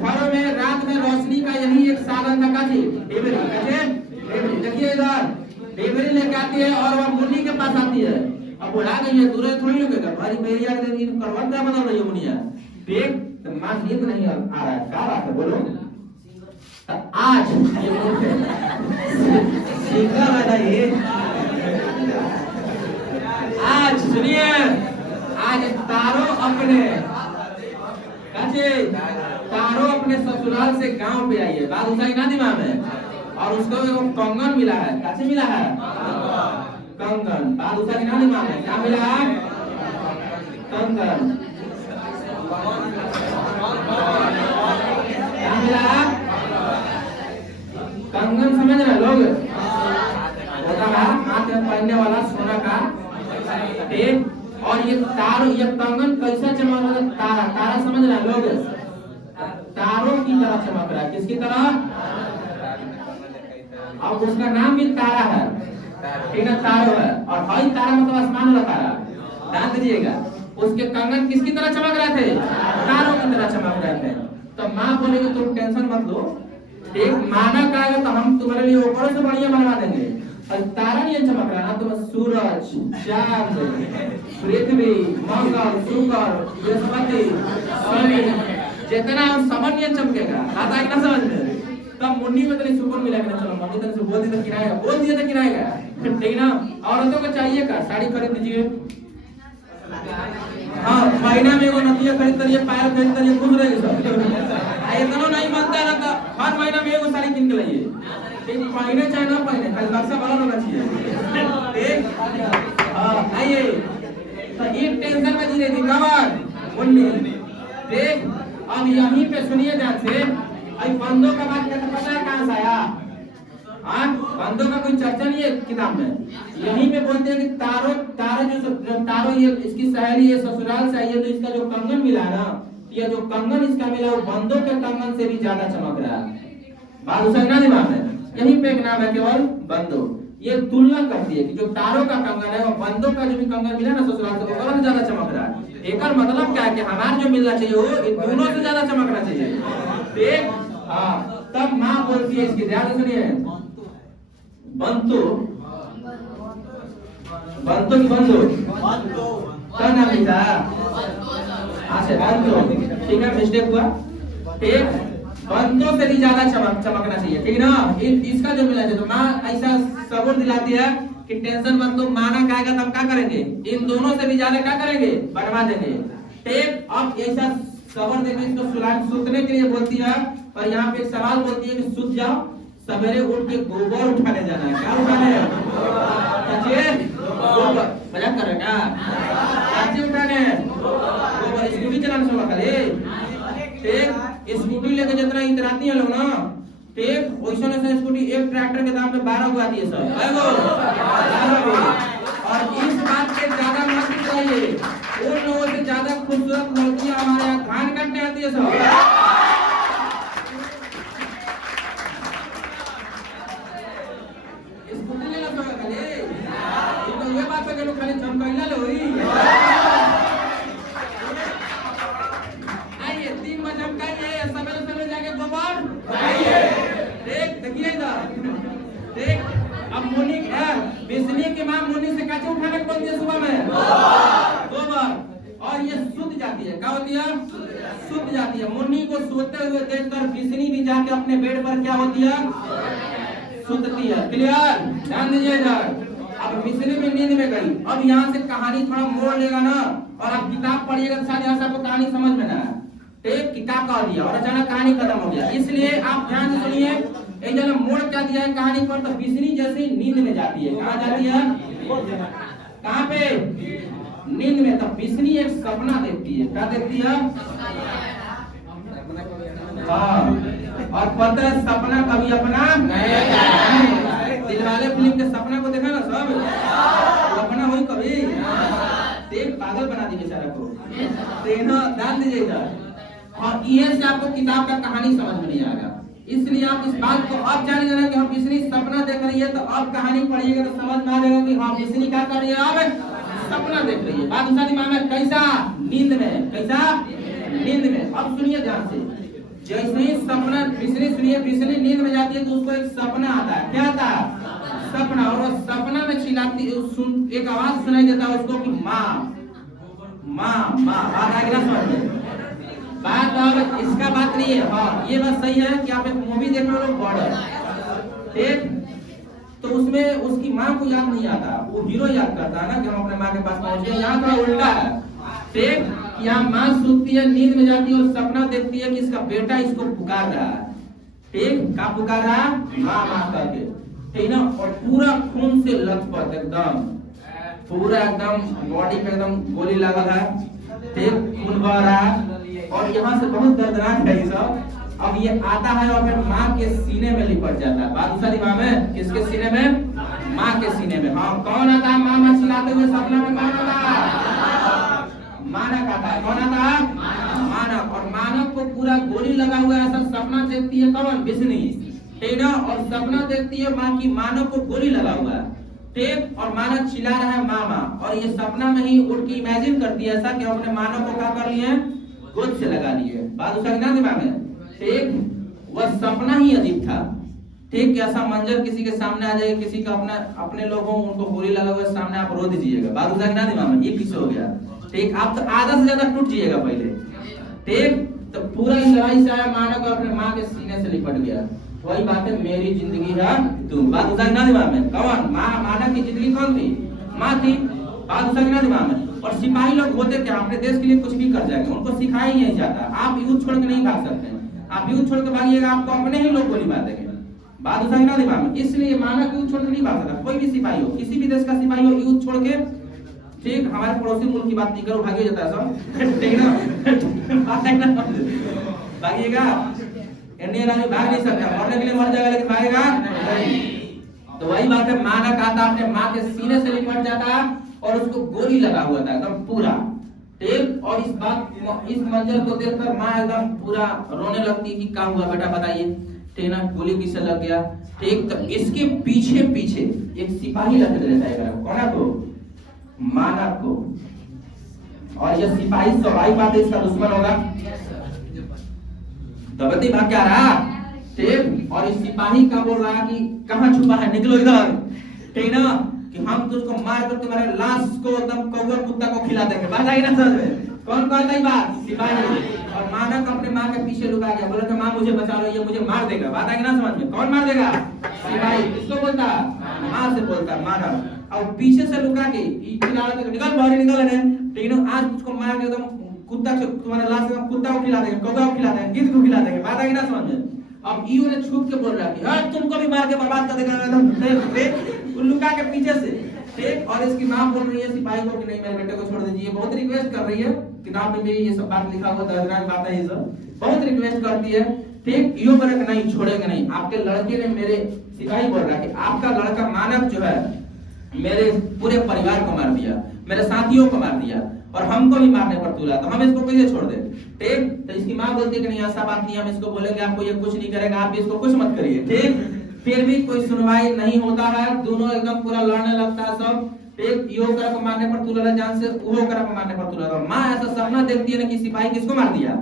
घरों में रात में रोशनी का यही एक साधन था, काजी ढिबरी, कैसे देखिए इधर ढिबरी लेके आती है और वह मुन्नी के पास आती है। अब बुढ़ा गई है, दूर थोड़ी लगेगा भाई, मेरिया के दिन करवट क्या बना रही है मुनिया, देख तो मां नींद नहीं आ रहा है, क्या बात है बोलो। आज ये आज सुनिए, आज तारो अपने ससुराल से गांव पे आई है, बात उठाई ना दिमाग में, और उसको वो कंगन मिला है, कैसे मिला है, कंगन, बात उठाई ना दिमाग में, क्या मिला है, कंगन। क्या मिला? कंगन समझ रहे लोग? होता है हाथ में पहनने वाला सोना का, ठीक। और ये तारों, ये कंगन कैसा चमक रहा है? तारा, तारा समझ रहे लोग? तारों की तरह चमक रहा है। किसकी तरह? अब उसका नाम भी तारा है, ठीक है, तारो है। और हई तारा मतलब आसमान वाला तारा, ध्यान दीजिएगा। उसके कंगन किसकी तरह चमक रहे थे? तारों की तरह चमक रहे थे। तो माँ बोलेगी तुम टेंशन मत लो, ठीक, माना कहेगा तो हम तुम्हारे लिए ऊपर से बढ़िया बनवा देंगे। और तारा नहीं चमक रहा ना, तो सूरज, चांद, पृथ्वी, मंगल, शुक्र, बृहस्पति, शनि, जितना समझ नहीं चमकेगा। आता है ना समझ में? तब मुन्नी में तेरी सुकून मिलेगा। चलो मम्मी तरह से बोल दिया किराएगा, बोल दिया था किराएगा, ठीक ना। औरतों को चाहिए का साड़ी खरीद दीजिए, हाँ, महीना में एगो नथिया खरीद करिए, पायल खरीद करिए, खुश रहेगी सब। इतना नहीं मानता है ना, तो हर महीना में एगो साड़ी किन के लाइए, ठीक, पहने चाहे ना पहने, खाली बक्सा भरा होना चाहिए, ठीक। हाँ आइए, तो एक टेंशन में जी रही थी कमर मुन्नी, ठीक। अब यहीं पे सुनिए ध्यान से, अभी बंदों का बात करते पता है कहाँ से आया? हाँ, बंदों का कोई चर्चा नहीं है किताब में। यहीं पे बोलते हैं कि तारों, तारों ये इसकी सहेली, ये ससुराल से आई है, तो इसका जो कंगन मिला ना, ये जो कंगन इसका मिला वो बंदों के कंगन से भी ज्यादा चमक रहा है। बात समझना दिमाग में? यहीं पे एक नाम है केवल बंदो। ये तुलना करती है कि जो तारों का कंगन है वो बंदों का जो भी कंगन मिला ना ससुराल से, वो और ज्यादा चमक रहा है। एक मतलब क्या है कि हमारा जो मिलना चाहिए वो इन दोनों से ज्यादा चमकना चाहिए, ठीक। हाँ, तब माँ बोलती है, इसकी ध्यान से सुनिए, बंतो, बंतो की बंदो, क्या नाम लिखा? अच्छा बंतो, ठीक है, मिस्टेक हुआ, ठीक। बंदों से भी ज्यादा चमकना चाहिए, ठीक ना। इसका जो मिला है, तो माँ ऐसा सबूत दिलाती है कि टेंशन मत लो, माना कहेगा तो हम क्या करेंगे, इन दोनों से भी ज्यादा क्या करेंगे, बनवा देंगे, ठीक। अब ऐसा सबर देखो, इसको सुतने के लिए बोलती है। और यहाँ पे एक सवाल बोलती है कि सुत जाओ, सवेरे उठ के गोबर उठाने जाना है। क्या उठाने? मजाक कर रहे क्या? उठाने गोबर, स्कूटी चलाने से खाली, ठीक। स्कूटी लेके जितना इतराती है लोग ना, ठीक, वैसे स्कूटी एक ट्रैक्टर के दाम पे 12 गो आती है सब, और इस बात पे ज्यादा मत चाहिए, उन लोगों से ज्यादा खूबसूरत लड़कियां हमारे यहाँ धान काटने आती है सब। स्कूटी ले लो तो खाली, तो ये बात है कि लोग खाली चमकैला ले होई। आइए 3 बजे चमकाइए, सवेरे सवेरे जाके गोबर देख, देखिए इधर, देख। अब मुन्नी है, बिजली की माँ मुन्नी से कैसे उठाने को बोलती है सुबह में? गोबर। और ये सूत जाती है, क्या होती है? सूत जाती है। मुन्नी को सोते हुए देखकर बिजली भी जाके अपने बेड पर क्या होती है? सूतती है। क्लियर? ध्यान दीजिए इधर। अब बिजली में नींद में गई। अब यहाँ से कहानी थोड़ा मोड़ लेगा ना, और आप किताब पढ़िएगा तो शायद यहाँ से आपको कहानी समझ में ना आए, ठीक। किताब कह दिया और अचानक कहानी खत्म हो गया। इसलिए आप ध्यान से सुनिए, एक जगह मोड़ क्या दिया है कहानी पर, तो बिजली जैसे नींद में जाती है। कहाँ जाती है? कहाँ पे? नींद में। तब बिजली एक सपना देखती है। क्या देखती है? हाँ, और पता है सपना कभी अपना नहीं। दिलवाले फिल्म के सपना को देखा ना सब, अपना हुई कभी देख, पागल बना दी बेचारा को, ध्यान दीजिए इधर। और ये से आपको किताब का कहानी समझ में नहीं आएगा, इसलिए आप इस बात को अब जान लेना कि हाँ बिजली सपना देख रही है, तो अब कहानी पढ़िएगा तो समझ में आ जाएगा कि हाँ बिजली क्या कर रही है, अब सपना देख रही है। बात उसका दिमाग में कैसा? नींद में। कैसा? नींद में। अब सुनिए ध्यान से, जैसे ही सपना बिजली, सुनिए, बिजली नींद में जाती है तो उसको एक सपना आता है। क्या आता है? सपना। और वो सपना में चिल्लाती, एक आवाज सुनाई देता है उसको कि माँ माँ माँ। बात आगे ना समझ में? बात अब इसका बात नहीं है। हाँ, ये बात सही है कि आप एक मूवी देख रहे हो बॉर्डर, ठीक, तो उसमें उसकी माँ को याद नहीं आता, वो हीरो याद करता है ना कि हम अपने माँ के पास पहुंचे। यहाँ थोड़ा उल्टा है, ठीक। यहाँ माँ सोती है, नींद में जाती है और सपना देखती है कि इसका बेटा इसको पुकार रहा है, ठीक। क्या पुकार रहा है? माँ माँ करके, ठीक ना। और पूरा खून से लथपथ, एकदम पूरा एकदम बॉडी पे एकदम गोली लगा है, ठीक, खून बह रहा है, और यहाँ से बहुत दर्दनाक है ये सब। अब ये आता है और फिर माँ के सीने में लिपट जाता है। बात दूसरी माँ में, किसके सीने में? माँ के सीने में। हाँ, कौन आता है माँ मछलाते हुए सपना में? कौन आता है? मानक आता है। कौन आता है? मानक। और मानक को पूरा गोली लगा हुआ है ऐसा सपना देखती है कौन? बिस्नी, ठीक ना। और सपना देखती है माँ की, मानक को गोली लगा हुआ है, ठीक। और मानक चिल्ला रहा है मामा, और ये सपना में ही उठ के इमेजिन करती है ऐसा कि अपने मानक को क्या कर लिए? गोद से लगा लिए। बात उसका ना दिमाग में, ठीक। वह सपना ही अजीब था, ठीक। ऐसा मंजर किसी के सामने आ जाए, किसी का अपने लोगों उनको गोली लगा हुआ सामने, आप रो दीजिएगा। बात उसका ना दिमाग में, ये किस हो गया, ठीक। आप तो आधा से ज्यादा टूट जाइएगा पहले, ठीक। तो पूरा लड़ाई से आया मानक और अपने माँ के सीने से लिपट गया। वही बात है, मेरी जिंदगी है तू। बात उसका ना दिमाग में, कौन? माँ। मानक की जिंदगी कौन थी? माँ थी। बात उसका ना दिमाग में। और सिपाही लोग होते क्या? अपने देश के लिए कुछ भी कर जाएंगे, उनको सिखाया ही नहीं जाता। आप युद्ध छोड़ के नहीं भाग सकते, आप युद्ध छोड़ के भागिएगा आपको अपने ही लोग गोली मार देंगे। बात उसका ना दिमाग में। इसलिए मानक युद्ध छोड़ के नहीं भाग सकता। कोई भी सिपाही हो, किसी भी देश का सिपाही हो, युद्ध छोड़ के, ठीक। हमारे पड़ोसी मुल्क की बात नहीं करो, भागिए जाता है सब, ठीक ना। भागिएगा, इंडियन आर्मी भाग नहीं सकता, मरने के लिए मर जाएगा लेकिन भागेगा नहीं। तो वही बात है, मानक आता अपने माँ के सीने से लिपट जाता और उसको गोली लगा हुआ था एकदम पूरा, ठीक। और इस मंजर को देखकर माँ एकदम पूरा रोने लगती कि क्या हुआ बेटा बताइए, ठीक ना। गोली किससे लग गया, ठीक। तो इसके पीछे पीछे एक सिपाही लग रहता है, कौन को? मानक को। और यह सिपाही स्वाभाविक बात है इसका दुश्मन होगा, दबती भाग क्या रहा, ठीक। और इस सिपाही का बोल रहा कि कहाँ छुपा है, निकलो इधर, ठीक ना, कि हम तुझको मार कर तुम्हारे लाश को एकदम कौवा कुत्ता को खिला देंगे। बात आई ना समझ में? कौन कहता है बात? सिपाही। और मानक अपने माँ के पीछे लुका गया, बोला कि माँ मुझे बचा लो, ये मुझे मार देगा। बात आई ना समझ में? कौन मार देगा? सिपाही। किसको बोलता? माँ से बोलता मानक। और पीछे से लुका के निकल बाहर निकल रहे, ठीक ना। आज तुझको मार के एकदम कुत्ता तुम्हारे लाश को कुत्ता को खिला देंगे, कौवा को खिला देंगे, गिद्ध को खिला देंगे। बात आई ना समझ में? अब ईओ ने छुप के बोल रहा है कि तुमको भी मार के बर्बाद कर देगा एकदम, लुका के पीछे से, ठीक। और इसकी मां बोल रही है सिपाही को कि नहीं मेरे बेटे को छोड़ दीजिए, बहुत रिक्वेस्ट कर रही है, किताब में भी ये सब बात लिखा हुआ दर्दनाक बात है, ये सब बहुत रिक्वेस्ट करती है, ठीक। ईओ पर नहीं छोड़ेंगे नहीं, आपके लड़के ने मेरे, सिपाही बोल रहा है कि आपका लड़का मानक जो है मेरे पूरे परिवार को मार दिया, मेरे साथियों को मार दिया और हमको भी मारने पर तुला, तो हम इसको कैसे छोड़ दें, ठीक। तो इसकी मां बोलती है कि नहीं ऐसा बात नहीं, हम इसको बोलेंगे आपको ये कुछ नहीं करेगा, आप इसको कुछ मत करिए, ठीक। फिर भी कोई सुनवाई नहीं होता है, दोनों एकदम पूरा लड़ने लगता है सब, ठीक। यो करप मारने पर तुला जान से, वो करप मारने पर तुला। मां ऐसा सपना देखती है ना कि सिपाही किसको मार दिया?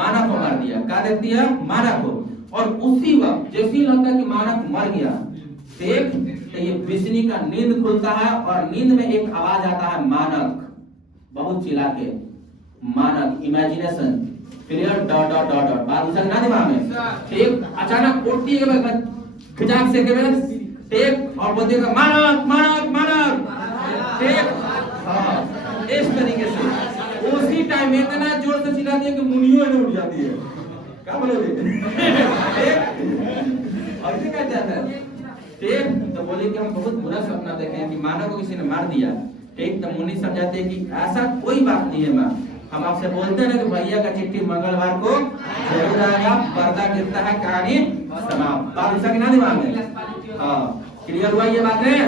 मानक को मार दिया। क्या देखती है? मानक को। और उसी वक्त जैसे ही लगता है कि मानक मर गया, ठीक, तो ये बिस्नी का नींद खुलता है और नींद में एक आवाज आता है मानक, बहुत चिल्ला के, मानक, imagination, clear, dot dot dot dot. बात उसका ना दिमाग में, ठीक। अचानक उठती है खिजाक से के बस, ठीक। और बोलती है मानक मानक मानक, ठीक। हाँ, इस तरीके से उसी टाइम में इतना जोर से चिल्लाती है कि मुनियों ने उठ जाती है। क्या बोलोगे? और इसे क्या कहता है, ठीक। तो बोले कि हम बहुत बुरा सपना देखे हैं कि मानव को किसी ने मार दिया, ठीक। तो मुनि समझाते हैं कि ऐसा कोई बात नहीं है माँ, हम आपसे बोलते हैं ना कि भैया का चिट्ठी मंगलवार को जरूर आएगा, पर्दा गिरता है, कहानी समाप्त। बात उसका ना दिमाग में, हाँ, क्लियर हुआ ये बात है।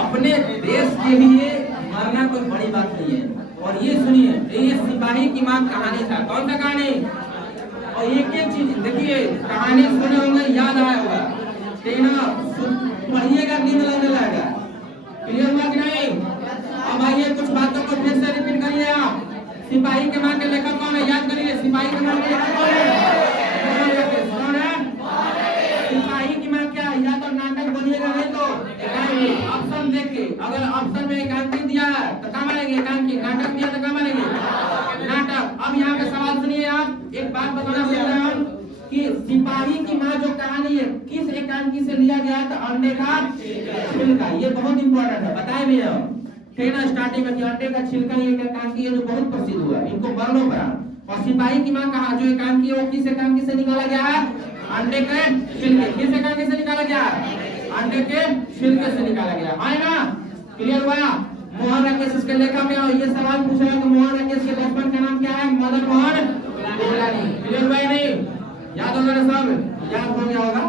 अपने देश के लिए मरना कोई बड़ी बात नहीं है। और ये सुनिए, ये सिपाही की माँ कहानी था, कौन सा कहानी? और एक एक चीज देखिए, कहानी सुने होंगे, याद आया होगा, ठीक ना, पढ़िएगा नींद लगने लगेगा। क्लियर हुआ कि नहीं? अब आइए कुछ बातों को फिर से रिपीट करिए आप। सिपाही के माँ के लेखक कौन है? याद करिए, सिपाही के माँ के लेखक कौन है? सिपाही की माँ क्या? या तो नाटक बोलिएगा, नहीं तो ऑप्शन देख के, अगर ऑप्शन में एकांकी दिया है तो कहाँ मानेंगे? एकांकी। नाटक दिया तो कहाँ मानेंगे? नाटक। अब यहाँ पे सवाल सुनिए, आप एक बात बताना भूल रहे हैं कि सिपाही की माँ जो कहानी है किस एकांकी से लिया गया था? अंडे का छिलका। ये बहुत इंपॉर्टेंट है, बताए भी हम, ठीक ना, स्टार्टिंग में कि अंडे का छिलका ये एकांकी है जो बहुत प्रसिद्ध हुआ, इनको वर्णों पर। और सिपाही की माँ कहा जो एकांकी है वो किस एकांकी से निकाला गया है? अंडे के छिलके। किस एकांकी से निकाला गया? अंडे के छिलके से निकाला गया है ना। क्लियर हुआ? मोहन राकेश इसके लेखक में, ये सवाल पूछा है तो मोहन राकेश के बचपन का नाम क्या है? मदन मोहन तोलानी। क्लियर हुआ या नहीं? याद होगा ना सब? याद हो गया होगा।